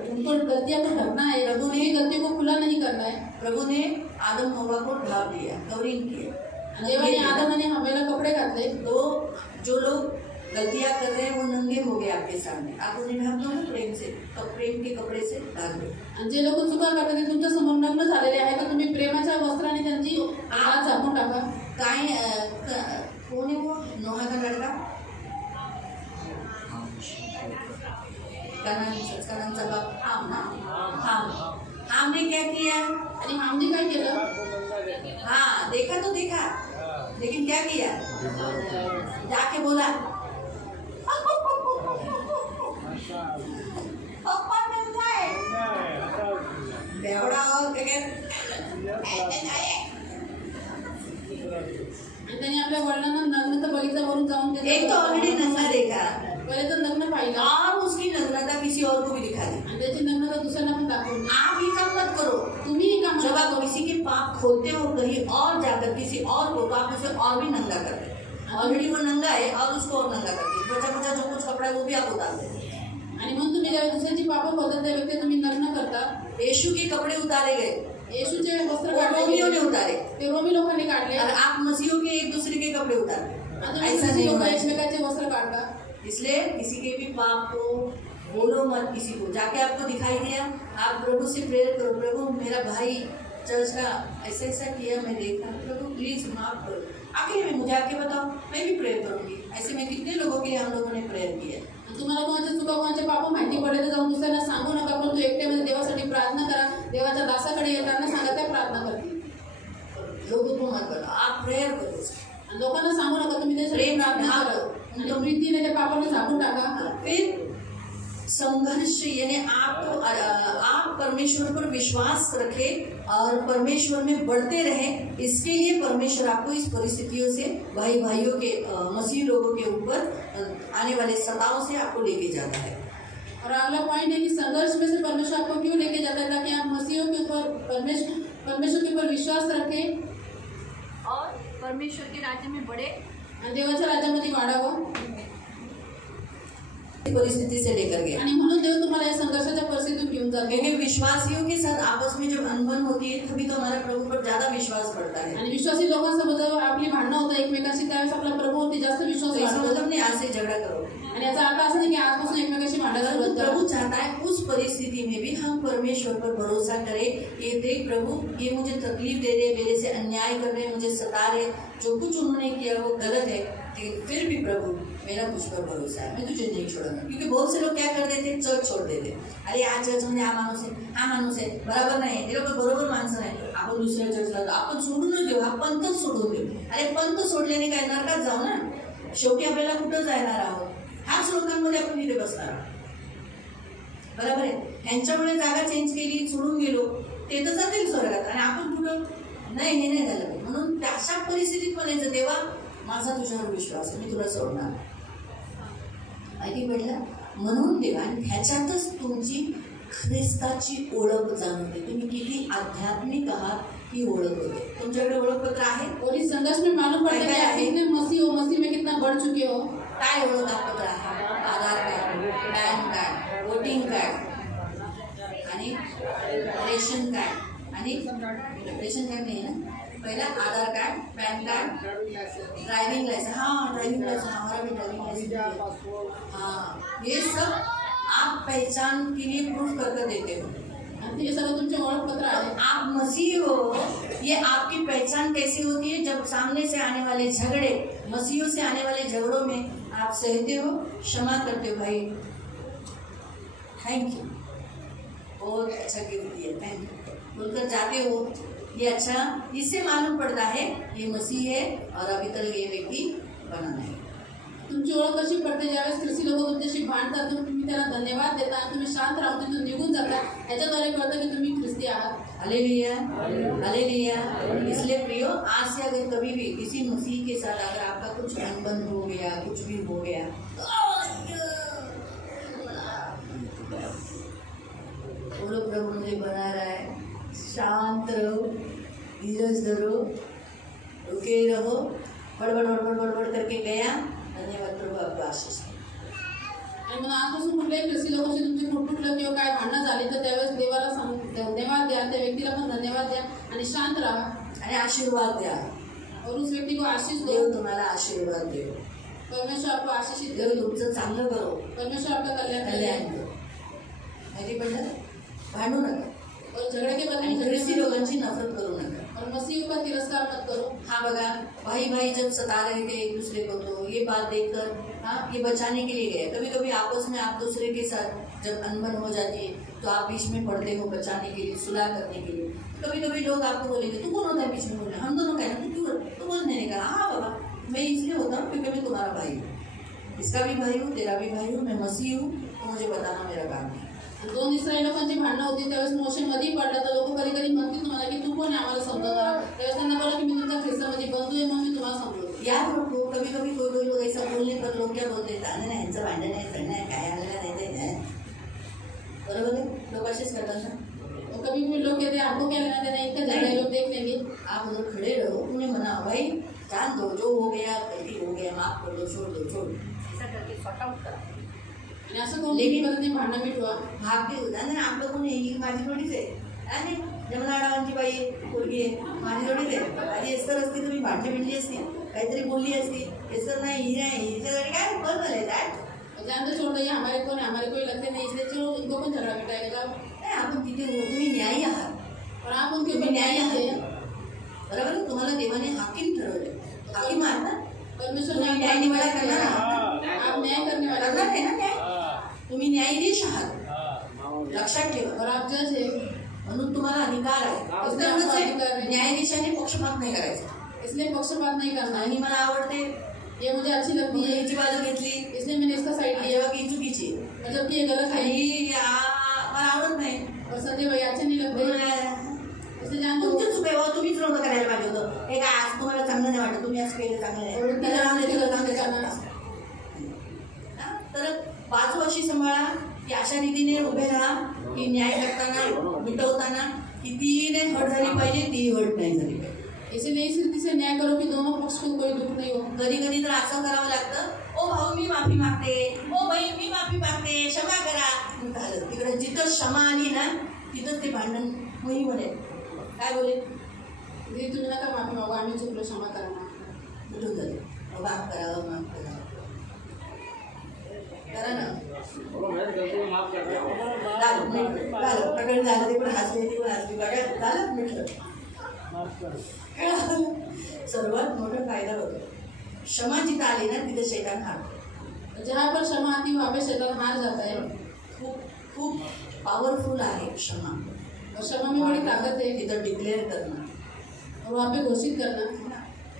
उनको गलतियां को ढकना है, प्रभु की गलती को खुला नहीं करना है. प्रभु ने आदम हवा को ढांप दिया, कवरिंग किया. देवाने आदम आणि हव्वाला कपडे घातले. तो जो लोग गलतियां कर रहे हैं वो नंगे हो गए आपके सामने, आप उन्हें ढांप दो ना प्रेम से, तो प्रेम के कपड़े से ढांप दो. आणि जे लोक चुका करतात ते तुमच्या समोर नग्न झालेले आहे, तर तुम्ही प्रेमाच्या वस्त्राने त्यांची हात झाकून टाका. काय कोण है वो नोहा का लड़का, का नाम था बाप, हाम ने क्या किया. आणि आमने काय केलं, हाँ देखा तो देखा, लेकिन क्या किया, जाके बोला पप्पा नंगा है, बेवड़ा और आणि त्यांनी आपल्या वडिलांना नग्नता बघितल्यावरून जाऊन एक तो ऑलरेडी नंगा देखा पहिले तर नग्न पाहिलं और उसकी नग्नता किसी और को भी दिखा दी. आणि त्याची नग्नता दुसऱ्यांना पण दाखवली. आप ये काम मत करो. तुम्ही ही काम जब आप किसी के पाप खोलते हो कहीं और जाकर किसी और को, तो आप उसे और भी नंगा करते हैं. ऑलरेडी वो नंगा है और उसको और नंगा करते हैं. बचा बचा जो कुछ कपड़ा है वो भी आप उतार देते हैं. आणि म्हणून तुम्ही ज्या दुसऱ्याची पापं खोलता त्या व्यक्ती तुम्ही नग्न करता. यीशु के कपड़े उतारे गए, येशूचे वस्त्र वो रोमियों ने काढले, उतारे, ते रोमी लोकांनी काढले. और आप मसीहों के एक दूसरे के कपड़े उतारे. आणि ऐसा तुम्ही नहीं लोक होना चाहिए. एकमेकाचे वस्त्र काढता. इसलिए किसी के भी पाप को बोलो मत किसी को. जाके आपको दिखाई दिया, आप प्रभु से प्रेयर करो, प्रभु मेरा भाई चर्च का ऐसा ऐसा किया, मैं देखा, प्रभु प्लीज माफ करो. आखिर में मुझे आके बताओ, मैं भी प्रेयर करूंगी. ऐसे में कितने लोगों के लिए हम लोगों ने प्रेयर किया. तुम्हाला कोणाच्या चुका कोणाचे पाप माहिती पडले तर जाऊन दुसऱ्यांना सांगू नका, पण तू एकट्यामध्ये देवासाठी प्रार्थना करा. देवाच्या दासाकडे येताना सांगा त्या प्रार्थना करतील. लोगों को मत बताओ, आप प्रेयर करो. आणि लोकांना सांगू नका तुम्ही त्यासाठी प्रार्थना करा आणि प्रीतीने त्या पापांना झाकून टाका. फिर संघर्ष यानी आप परमेश्वर पर विश्वास रखें और परमेश्वर में बढ़ते रहें. इसके लिए परमेश्वर आपको इस परिस्थितियों से, भाई भाइयों के मसीह लोगों के ऊपर आने वाले सताव से आपको लेके जाता है. और अगला पॉइंट है कि संघर्ष में से परमेश्वर आपको क्यों लेके जाता है, ताकि आप मसीहों के ऊपर परमेश्वर के ऊपर विश्वास रखें और परमेश्वर के राज्य में बढ़े. आणि देवाच्या राज्यामध्ये वाढावं. परिस्थिति से लेकर गया। आणि म्हणून देव तुम्हाला या संघर्षाच्या परिस्थितीतून घेऊन जातो. क्योंकि विश्वासियों के साथ आपस में जब अनबन होती है तभी तो हमारा प्रभु पर ज्यादा विश्वास बढ़ता है। आणि विश्वासी लोकांसोबत जेव्हा आपली भांडणं होतं एकमेकांशी त्यावेळेस आपला प्रभूवरती जास्त विश्वास तो इसका वाढतो. मतलब नहीं आज से झगड़ा करो, आणि याचा अर्थ असा नाही की आजपासून एकमेकांशी भांडायला परंतु सुरुवात करा. प्रभु चाहता है उस परिस्थिति में भी हम परमेश्वर पर भरोसा करें कि देख प्रभु ये मुझे तकलीफ दे रहे, मेरे से अन्याय कर रहे, मुझे सता रहे, जो कुछ उन्होंने किया वो गलत है, लेकिन फिर भी प्रभु मेरा तुझ पर भरोसा है, मैं तुझे नहीं छोड़ूंगा. क्योंकि बहुत से लोग क्या कर देते, चर्च छोड़ देते. अरे या चर्च मध्ये हा माणूस आहे बरोबर नाही, हे लोक बरोबर माणसं नाही, आपण दुसऱ्या चर्चला जाऊ, आपण सोडूनच देऊ, हा पंथच सोडून देऊ. अरे पंथ सोडल्याने काय नरकात जाऊ ना, शेवटी आपल्याला कुठं जाणार आहोत, ह्याच लोकांमध्ये आपण इथे बसणार आहोत. बरोबर आहे. ह्यांच्यामुळे जागा चेंज केली, सोडून गेलो, ते तर जातील स्वर्गात आणि आपण कुठं नाही, हे नाही झालं. म्हणून अशा परिस्थितीत म्हणायचं तेव्हा माझा तुझ्यावर विश्वास आहे, मी तुला सोडणार. माहिती पडलं. म्हणून देवा ह्याच्यातच तुमची ख्रिस्ताची ओळख जाणवते, तुम्ही किती आध्यात्मिक आहात ही ओळख होते. तुमच्याकडे ओळखपत्र आहे? और इस संघर्ष में मालूम पड़ता है कि आप कितने मसीह हो, मसीह में कितना बढ़ चुके हो. काय ओळखपत्र आहे? Aadhaar card, PAN card, voting card आणि रेशन कार्ड. आणि रेशन कार्ड नाही ना, पहला Aadhaar card, PAN card, driving licence. हाँ ड्राइविंग लाइसेंस, हमारा भी ड्राइविंग लाइसेंस. हाँ ये सब आप पहचान के लिए प्रूफ करके देते हो. आणि हे सगळं तुमचे ओळखपत्र आहे. आप मसीह हो, ये आपकी पहचान कैसी होती है? जब सामने से आने वाले झगड़े, मसीहों से आने वाले झगड़ों में आप सहते हो, क्षमा करते हो, भाई थैंक यू, बहुत अच्छा गिफ्ट दिया, थैंक यू बोलकर जाते हो. ये अच्छा, इससे मालूम पड़ता है ये मसीह है और अभी तक ये व्यक्ति बना है. तुमची ओळख कशी पडते? ज्यावेळेस ख्रिस्ती लोक तुमच्याशी भांडतात तुम्ही त्यांना धन्यवाद देता आणि तुम्ही शांत राहून तिथून निघून जाता. याच्याद्वारे कळतं की तुम्ही ख्रिस्ती आहात. Hallelujah, hallelujah. इसलिए प्रियो, आज से अगर कभी भी किसी मसीह के साथ अगर आपका कुछ अनबन हो गया, कुछ भी हो गया, बोलो प्रभु मुझे बना रहा है, शांत रहो, धीरज धरो, रुके रहो. बड़बड़ बड़बड़ बड़बड़ करके गया, धन्यवाद प्रभु, आपको आशीष. आणि मग आजपासून कुठल्याही ख्रिस्ती लोकांशी तुमची फुटफुटलं किंवा काय भांडणं झाली तर त्यावेळेस देवाला धन्यवाद द्या, त्या व्यक्तीला पण धन्यवाद द्या आणि शांत राहा आणि आशीर्वाद द्या. और उस व्यक्ति को आशीष दो. देव तुम्हाला आशीर्वाद देव. परमेश्वर आपको आशीषित देव करे. तुमचं चांगलं करो, परमेश्वर आपका कल्याण कल्याण करे. करो. माहिती पडलं. भांडू नका और झगड़े के आणि बदले ख्रिस्ती लोकांची नफरत करू नका. और मसीह का तिरस्कार मत करो. हाँ बघा, भाई भाई जब सता रहे थे एक दूसरे को, तो ये बात देखकर हाँ ये बचाने के लिए गए. कभी कभी आपस में आप दूसरे के साथ जब अनबन हो जाती है तो आप बीच में पड़ते हो बचाने के लिए, सुलह करने के लिए. कभी कभी लोग आपको बोलेंगे तू कौन होता है बीच में बोलने, हम दोनों कहना तू क्यों, तू बोलने नहीं कहा. हाँ बाबा, मैं इसलिए होता हूँ क्योंकि मैं तुम्हारा भाई हूँ, इसका भी भाई हूँ, तेरा भी भाई हूँ, मैं मसीह हूँ, तो मुझे बताना मेरा काम है. दोन इस्रायल लोकांची भांडणं होती त्यावेळेस मोशे मध्ये पडला तर लोक कधी कधी म्हणतील तुम्हाला की तू कोण आहे आम्हाला समजवणार. त्यावेळेस त्यांना बोला की मी तुमचा ख्रिस्तामध्ये बंधू आहे म्हणून मी तुम्हाला समजवतो. याद रखो, कभी कभी कोई लोग ऐसा बोलने पर लोग क्या बोलते हैं, ताने नाही यांचं भांडण आहे, सण आहे, काय आलेलं नाही ते. बरोबर है, लोग असेच करतात ना. और कभी भी लोग कहते हैं आपको क्या लेना देना, इनका झगड़ा लोग देख लेंगे. आप उधर खड़े रहो, उन्हें मना भाई जान दो, जो हो गया गलती हो गया, माफ कर दो, छोड़ दो, छोड़. ऐसा करके सॉर्ट आउट करा. आणि असं कोण करत नाही, भांडणं मिटवा. भाग दे होता ना. आपलं कोणी ही माझी थोडीच आहे, आणि जमनाडावांची बाई पोरगी आहे, माझी थोडीच आहे. आधी एस्तर असती तुम्ही भांडली मिळली असती, काहीतरी बोलली असती. एस्तर नाही, ही नाही, हिच्यासाठी काय बंद झालंय काय. जानते छोड़ दो, ये हमारे कौन है, हमारे कोई लगते नहीं, इसलिए चलो इनको कौन झगड़ा मिटाएगा. नाही, आपण तिथे हो, तुम्ही न्यायी आहात. और आप उनके तुम्ही ऊपर न्यायी न्याय आहात. है. बरोबर आहे, तुम्हाला देवाने हाकीम ठरवले. हाकीम आहात ना, परमेश्वर तुम्ही ने न्याय निवाडा करणार आहात. आप न्याय करने वाले करणार हो. आहे ना न्याय. तुम्ही न्यायाधीश आहात, लक्षात ठेवा. और आप जज है, म्हणून तुम्हाला अधिकार आहे. इसलिए आपको अधिकार है. न्यायाधीशाने पक्षपात नाही करायचा. इसलिए पक्षपात नहीं करना आणि है. मला आवडते, ये मुझे अच्छी लगती मी है याची बाजू घेतली, इसलिए मैंने इसका साइड लिया. जेव्हा की चुकीची आहे. मतलब कि ये गलत है आणि मला आवडत नाही. और संजय भाई अच्छे नहीं लगते. इसलिए जान दो. तुमचं चुक आहे बाबा, तुम्हीच नव्हतं करायला पाहिजे होतं. हे काय आज तुम्हाला चांगलं नाही वाटत, तुम्ही असं केलं चांगलं नाही. और तिला राहून दे, तिला चांगलं करना. करणार. तर बाजू अशी सांभाळा की अशा रीतीने उभे राहा की न्याय करताना, मिटवताना कितीने हट झाली पाहिजे ती हट नाही झाली पाहिजे. इसीलिए इस रीति से न्याय करो कि दोनों पक्ष को कोई दुख नहीं हो। कधी कधी तर असं करावं लागतं, ओ भाऊ मी माफी मागते, ओ बहीण मी माफी मागते, क्षमा करा. झालं तिकडे जिथं क्षमा आली ना तिथं ते भांडण होई म्हणे. काय बोले? दीदी तुम्ही नका माफी मागू, आम्ही चुकलो, क्षमा करा ना. कुठून झाले? माफ करावं, माफ करावं, करा ना. झालं मिटलं, झालं प्रकरण झालं, ते पण हसले, ती पण हसली, बघा झालं मिटलं. सर्वात मोठा फायदा होतो क्षमा जिथं आली ना तिथे शैतान हार. जहाँ पर क्षमा आती है वहाँ पे शैतान हार जाता है. खूप खूप पॉवरफुल आहे क्षमा. और क्षमा में बड़ी ताकत है. तिथं डिक्लेअर करणं, और वहाँ पे घोषित करना.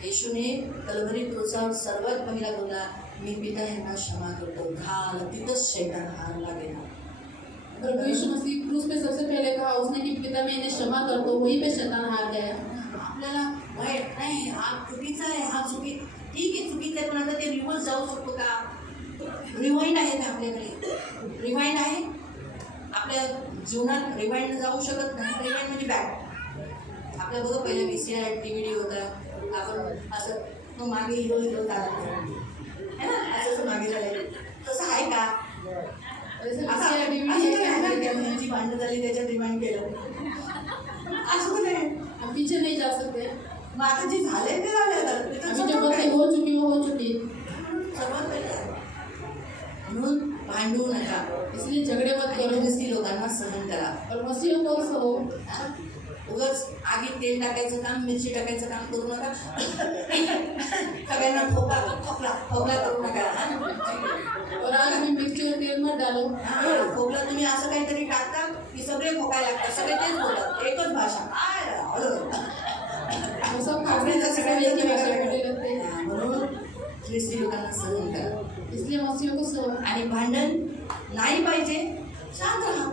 येशूने कलवरी क्रूसावर सर्वात पहिला बोलला, मी पिता यांना क्षमा करतो. झालं तिथंच शैतान हारला गेला. प्रभु यीशु मसीह क्रूस पे सबसे पहले कहा उसने कि पिता मैं इन्हें क्षमा कर दो, वहीं पे शैतान हार गया. आपल्याला वाईट नाही, हा चुकीचा आहे, हा चुकी ठीक आहे, चुकीचं आहे, पण आता ते रिव्हर्स जाऊ शकतो का? रिवाइंड आहे का आपल्याकडे? रिवाइंड आहे आपल्या जीवनात? रिवाइंड जाऊ शकत नाही. रिवाइंड म्हणजे बॅक. आपल्या बघा पहिल्या VCR DVD होता, आपण असं मग मागे हिरो चालत है ना, असं मागे झालं तसं आहे का? जी भांडण झाली त्याच्यात रिमाइंड केलं असं नाही. हम पीछे नहीं जा सकते. मग आता जे झाले ते झाले. अभी जो बातें हो चुकी वो हो चुकी. सर्वात पहिलं म्हणून भांडू नका. इसलिए झगड़े मत करो. ख्रिस्ती लोकांना सहन करा. और मसीह को सहो. उगाच आगीत तेल टाकायचं काम, मिरची टाकायचं काम करू नका. सगळ्यांना खोकला खोकला खोकला करू नका. और आज में मिर्ची और तेल मत डालो. खोकला तुम्ही असं काहीतरी टाकता की सगळे खोकायला लागतात, सगळे तेच बोलतात, एकच भाषा. वो सब खाने का सगळे एक ही भाषा बोलने लगते हैं. म्हणून ख्रिस्ती लोकांना सहन करा. इसलिए मसीह को सहो. आणि भांडण नाही पाहिजे, शांत राहा.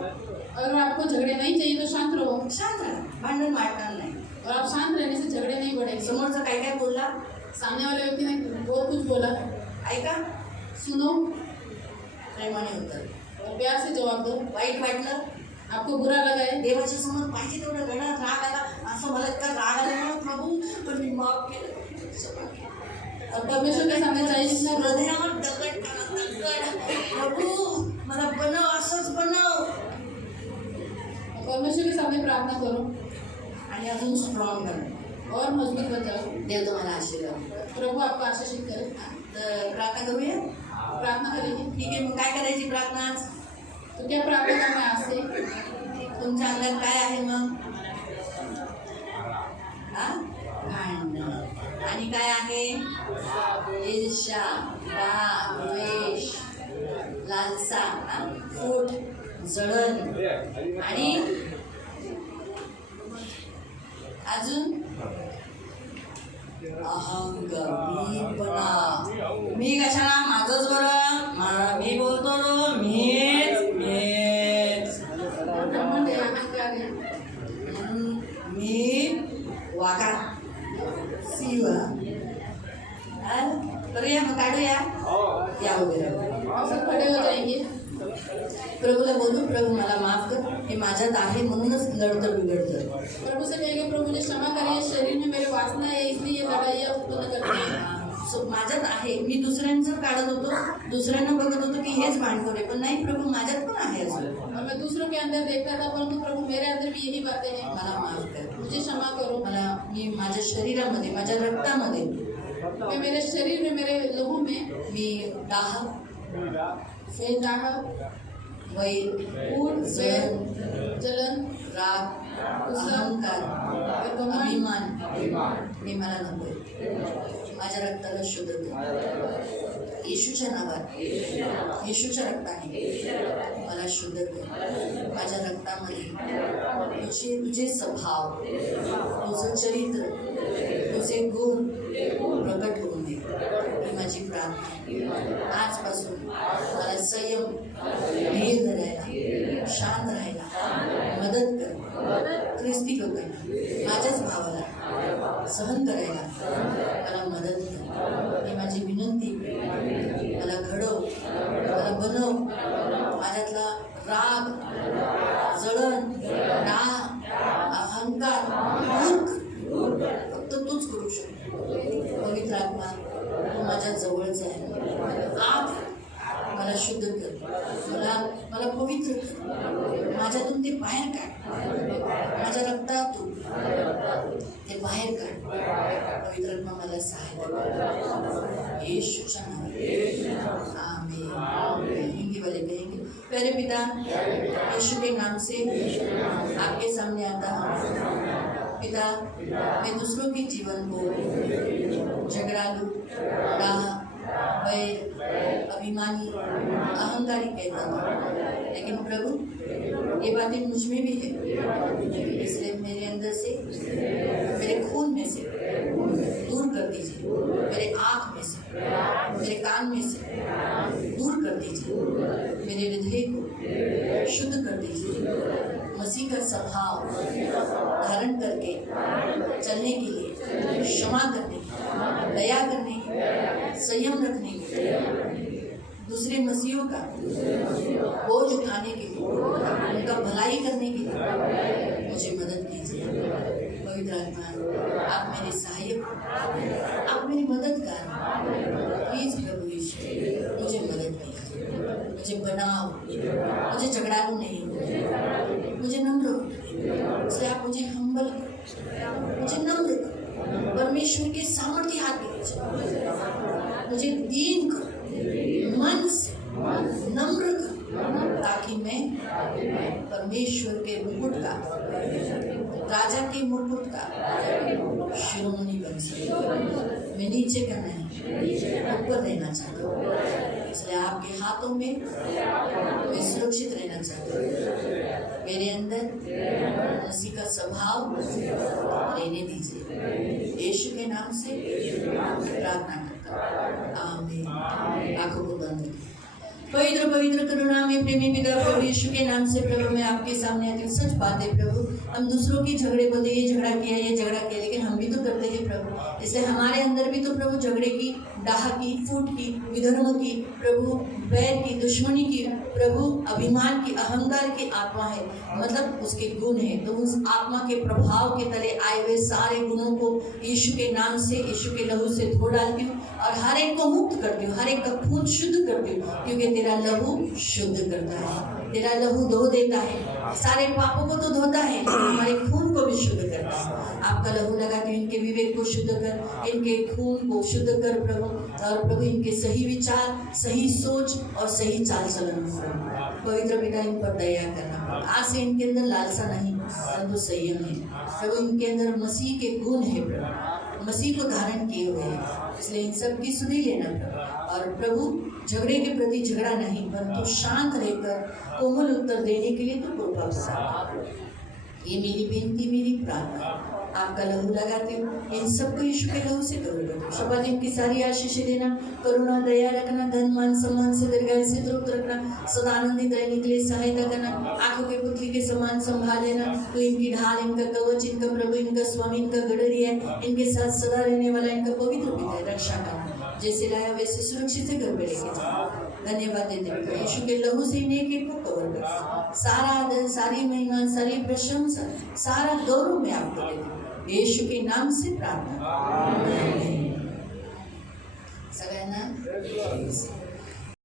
अगर आपको झगड़े नहीं चाहिए तो शांत रहो. शांत राहा, भांडण वाटणार नाही. और आप शांत रहने से झगड़े नहीं बढ़ेंगे. समोरचा काय काय बोलला सामने वाले व्यक्ति ने बहुत कुछ बोला, ऐका, सुनो प्रेमाने उत्तर. और प्यार से जवाब दो. वाईट वाटलं, आपको बुरा लगा है, देवाच्या समोर पाहिजे तेवढं गणात राग आला, असं मला इतका राग आला ना प्रभू, पण मी माफ केलं. और परमेश्वर के सामने चाहिए जितना हृदयावर दगड टाका, दगड. प्रभू मला बनव, असंच बनव. परमेश्वर के सामने प्रार्थना करो आणि अजून स्ट्रॉंग करा. और मजबूत बन जाओ. देव तुम्हाला आशीर्वाद. प्रभु आपको आशीषित करे. तर प्रार्थना करूया. प्रार्थना करेंगे. ठीक आहे, मग काय करायची प्रार्थना? तो क्या प्रार्थना करना है आज से? तुमच्या अंगात काय आहे मग? भांडण. आणि काय आहे? ईर्ष्या, राग, द्वेष, लालसा, फूट, जळण आणि अजून अहंकारपणा. मी कशाला, माझंच बरं, मी बोलतो मीच मीच. घमंड है, अहंकार है. मी वाका शिवा. करूया मग, काढूया. या वगैरे और सब खड़े हो जाएंगे. प्रभूला बोलू, प्रभू मला माफ कर, हे माझ्यात आहे म्हणूनच लढतं बिघडतं. प्रभु से कहेंगे प्रभु मुझे क्षमा करिए, शरीर में मेरे वासना है इसलिए ये लड़ाइयाँ उत्पन्न करती है. माझ्यात आहे, मी दुसऱ्यांचं काढत होतो, दुसऱ्यांना बघत होतो की हेच भांडखोर आहे, पण नाही प्रभू माझ्यात पण आहे अजून. और मैं दूसरों के अंदर देखता था परंतु प्रभु मेरे अंदर भी यही बातें हैं. मला माफ कर. मुझे क्षमा करो. मला, मी माझ्या शरीरामध्ये, माझ्या रक्तामध्ये, मैं मेरे शरीर में, मेरे लोगों में मी दाह, दाह, वैर, ऊट, जळण, जलन, राग, अहंकार, अभिमान, मी मला नको. माझ्या रक्ताला शुद्ध कर. येशूच्या नावात, येशूच्या रक्ताने मला शुद्ध कर. माझ्या रक्तामध्ये तुझे स्वभाव, तुझं चरित्र, तुझे गुण प्रकट होऊन दे. ही माझी प्रार्थना. आजपासून मला संयम, धीर धरायला, शांत राहायला मदत कर. ख्रिस्ती लोकांना, माझ्याच भावाला सहन करायला मला मदत कर. ही माझी विनंती. मला घडव, मला बनव. माझ्यातला राग, जळण, राग, अहंकार दूर कर. फक्त तू तू माझ्या जवळच आहे. आत मला शुद्ध कर, मला पवित्र कर, माझ्यातून ते बाहेर काढ, माझ्या रक्तातून ते बाहेर काढ. पवित्र आत्मा मला सहायता कर, यीशुच्या नावात आमीन. हिंदी वाले कहेंगे, प्यारे पिता यीशु के नाम से आपके सामने आता हूँ. पिता, मैं दूसरों के जीवन को झगड़ालू, डाह, बैर, अभिमानी, अहंकारी कहता हूँ, लेकिन प्रभु ये बातें मुझ में भी है, इसलिए मेरे अंदर से, मेरे खून में से दूर कर दीजिए, मेरे आँख में से, मेरे कान में से दूर कर दीजिए, मेरे हृदय को शुद्ध कर दीजिए. मसीह का स्वभाव धारण करके चलने के लिए, क्षमा करने की, दया करने की, संयम रखने की, दूसरे मसीहों का बोझ उठाने के लिए, उनका भलाई करने के लिए मुझे मदद कीजिए. पवित्र आत्मा, आप मेरे सहायक, आप मेरी मददगार. प्लीज प्रभु यीशु मुझे मदद कीजिए, मुझे बनाओ, मुझे झगड़ालू नहीं, मुझे नम्र हो. इसलिए आप मुझे हम्बल करो, मुझे नम्र करो, परमेश्वर के सामर्थ्य हाथ में लीजिए, मुझे दीन करो, मन से नम्र करो, ताकि मैं परमेश्वर के मुकुट का, राजा के मुकुट का शिरोमणि बन सकूं. मैं नीचे का नहीं, ऊपर रहना चाहता हूँ. इसलिए आपके हाथों में मैं सुरक्षित रहना चाहता हूँ. मेरे अंदर मसीह का स्वभाव रहने दीजिए. यीशु के नाम से प्रार्थना करता हूँ, आमीन. आंखों को बंद करें. पवित्र पवित्र करुणा में प्रेमी पिता प्रभु यीशु के नाम से प्रभु मैं आपके सामने आती हूँ. सच बात है प्रभु, हम दूसरों के झगड़े बोलते, ये झगड़ा किया, लेकिन हम भी तो करते हैं प्रभु. इसलिए हमारे अंदर भी तो प्रभु झगड़े की, डाह की, फूट की, विधर्म की, प्रभु बैर की, दुश्मनी की, प्रभु अभिमान की, अहंकार की आत्मा है, मतलब उसके गुण है. तो उस आत्मा के प्रभाव के तले आए हुए सारे गुणों को यीशु के नाम से, यीशु के लहू से धो डालती हूँ और हर एक को मुक्त करती हूँ, हर एक का खून शुद्ध करती हूँ, क्योंकि तेरा लहू शुद्ध करता है, तेरा लहू धो देता है. सारे पापों को तो धोता है, हमारे खून को भी शुद्ध करता है. आपका लहू लगाती हूँ, इनके विवेक को शुद्ध कर, इनके खून को शुद्ध कर प्रभु, और प्रभु इनके सही विचार, सही सोच और सही चाल चलन हो. पवित्र पिता इन पर दया करना. आज से इनके अंदर लालसा नहीं परंतु संयम है प्रभु. इनके अंदर मसीह के गुण है प्रभु, मसीह को धारण किए हुए हैं. इसलिए इन सब की सुधि लेना प्रभु. और प्रभु झगड़े के प्रति झगड़ा नहीं परंतु शांत रहकर कोमल उत्तर देने के लिए तो कृपा करो. ये मेरी बेनती, मेरी प्रार्थना. आपका लहू लगाते हो, इन सबको यीशु के लहू से कवर कर दो. शपथ इनकी सारी आशीषें देना, करुणा दया रखना, धन मान सम्मान से दीर्घायु से तृप्त रखना, सदा आनंदित रहने के लिए सहायता करना, आंखों के पुतली के समान संभाल लेना. तो इनकी ढाल, इनका कवच, इनका प्रभु, इनका स्वामी, इनका गडरी है, इनके साथ सदा रहने वाला इनका पवित्र पिता है. रक्षा करना, जैसे लाया वैसे सुरक्षित से घर पे लेके जाओ. धन्यवाद देते हैं यीशु के लहू से इन्हें एक को कवर कर. सारा आदर, सारी महिमा, सारी प्रशंसा, सारा गौरव में आपको देते हैं. यीशु के नाम से प्रार्थना. सगळ्यांना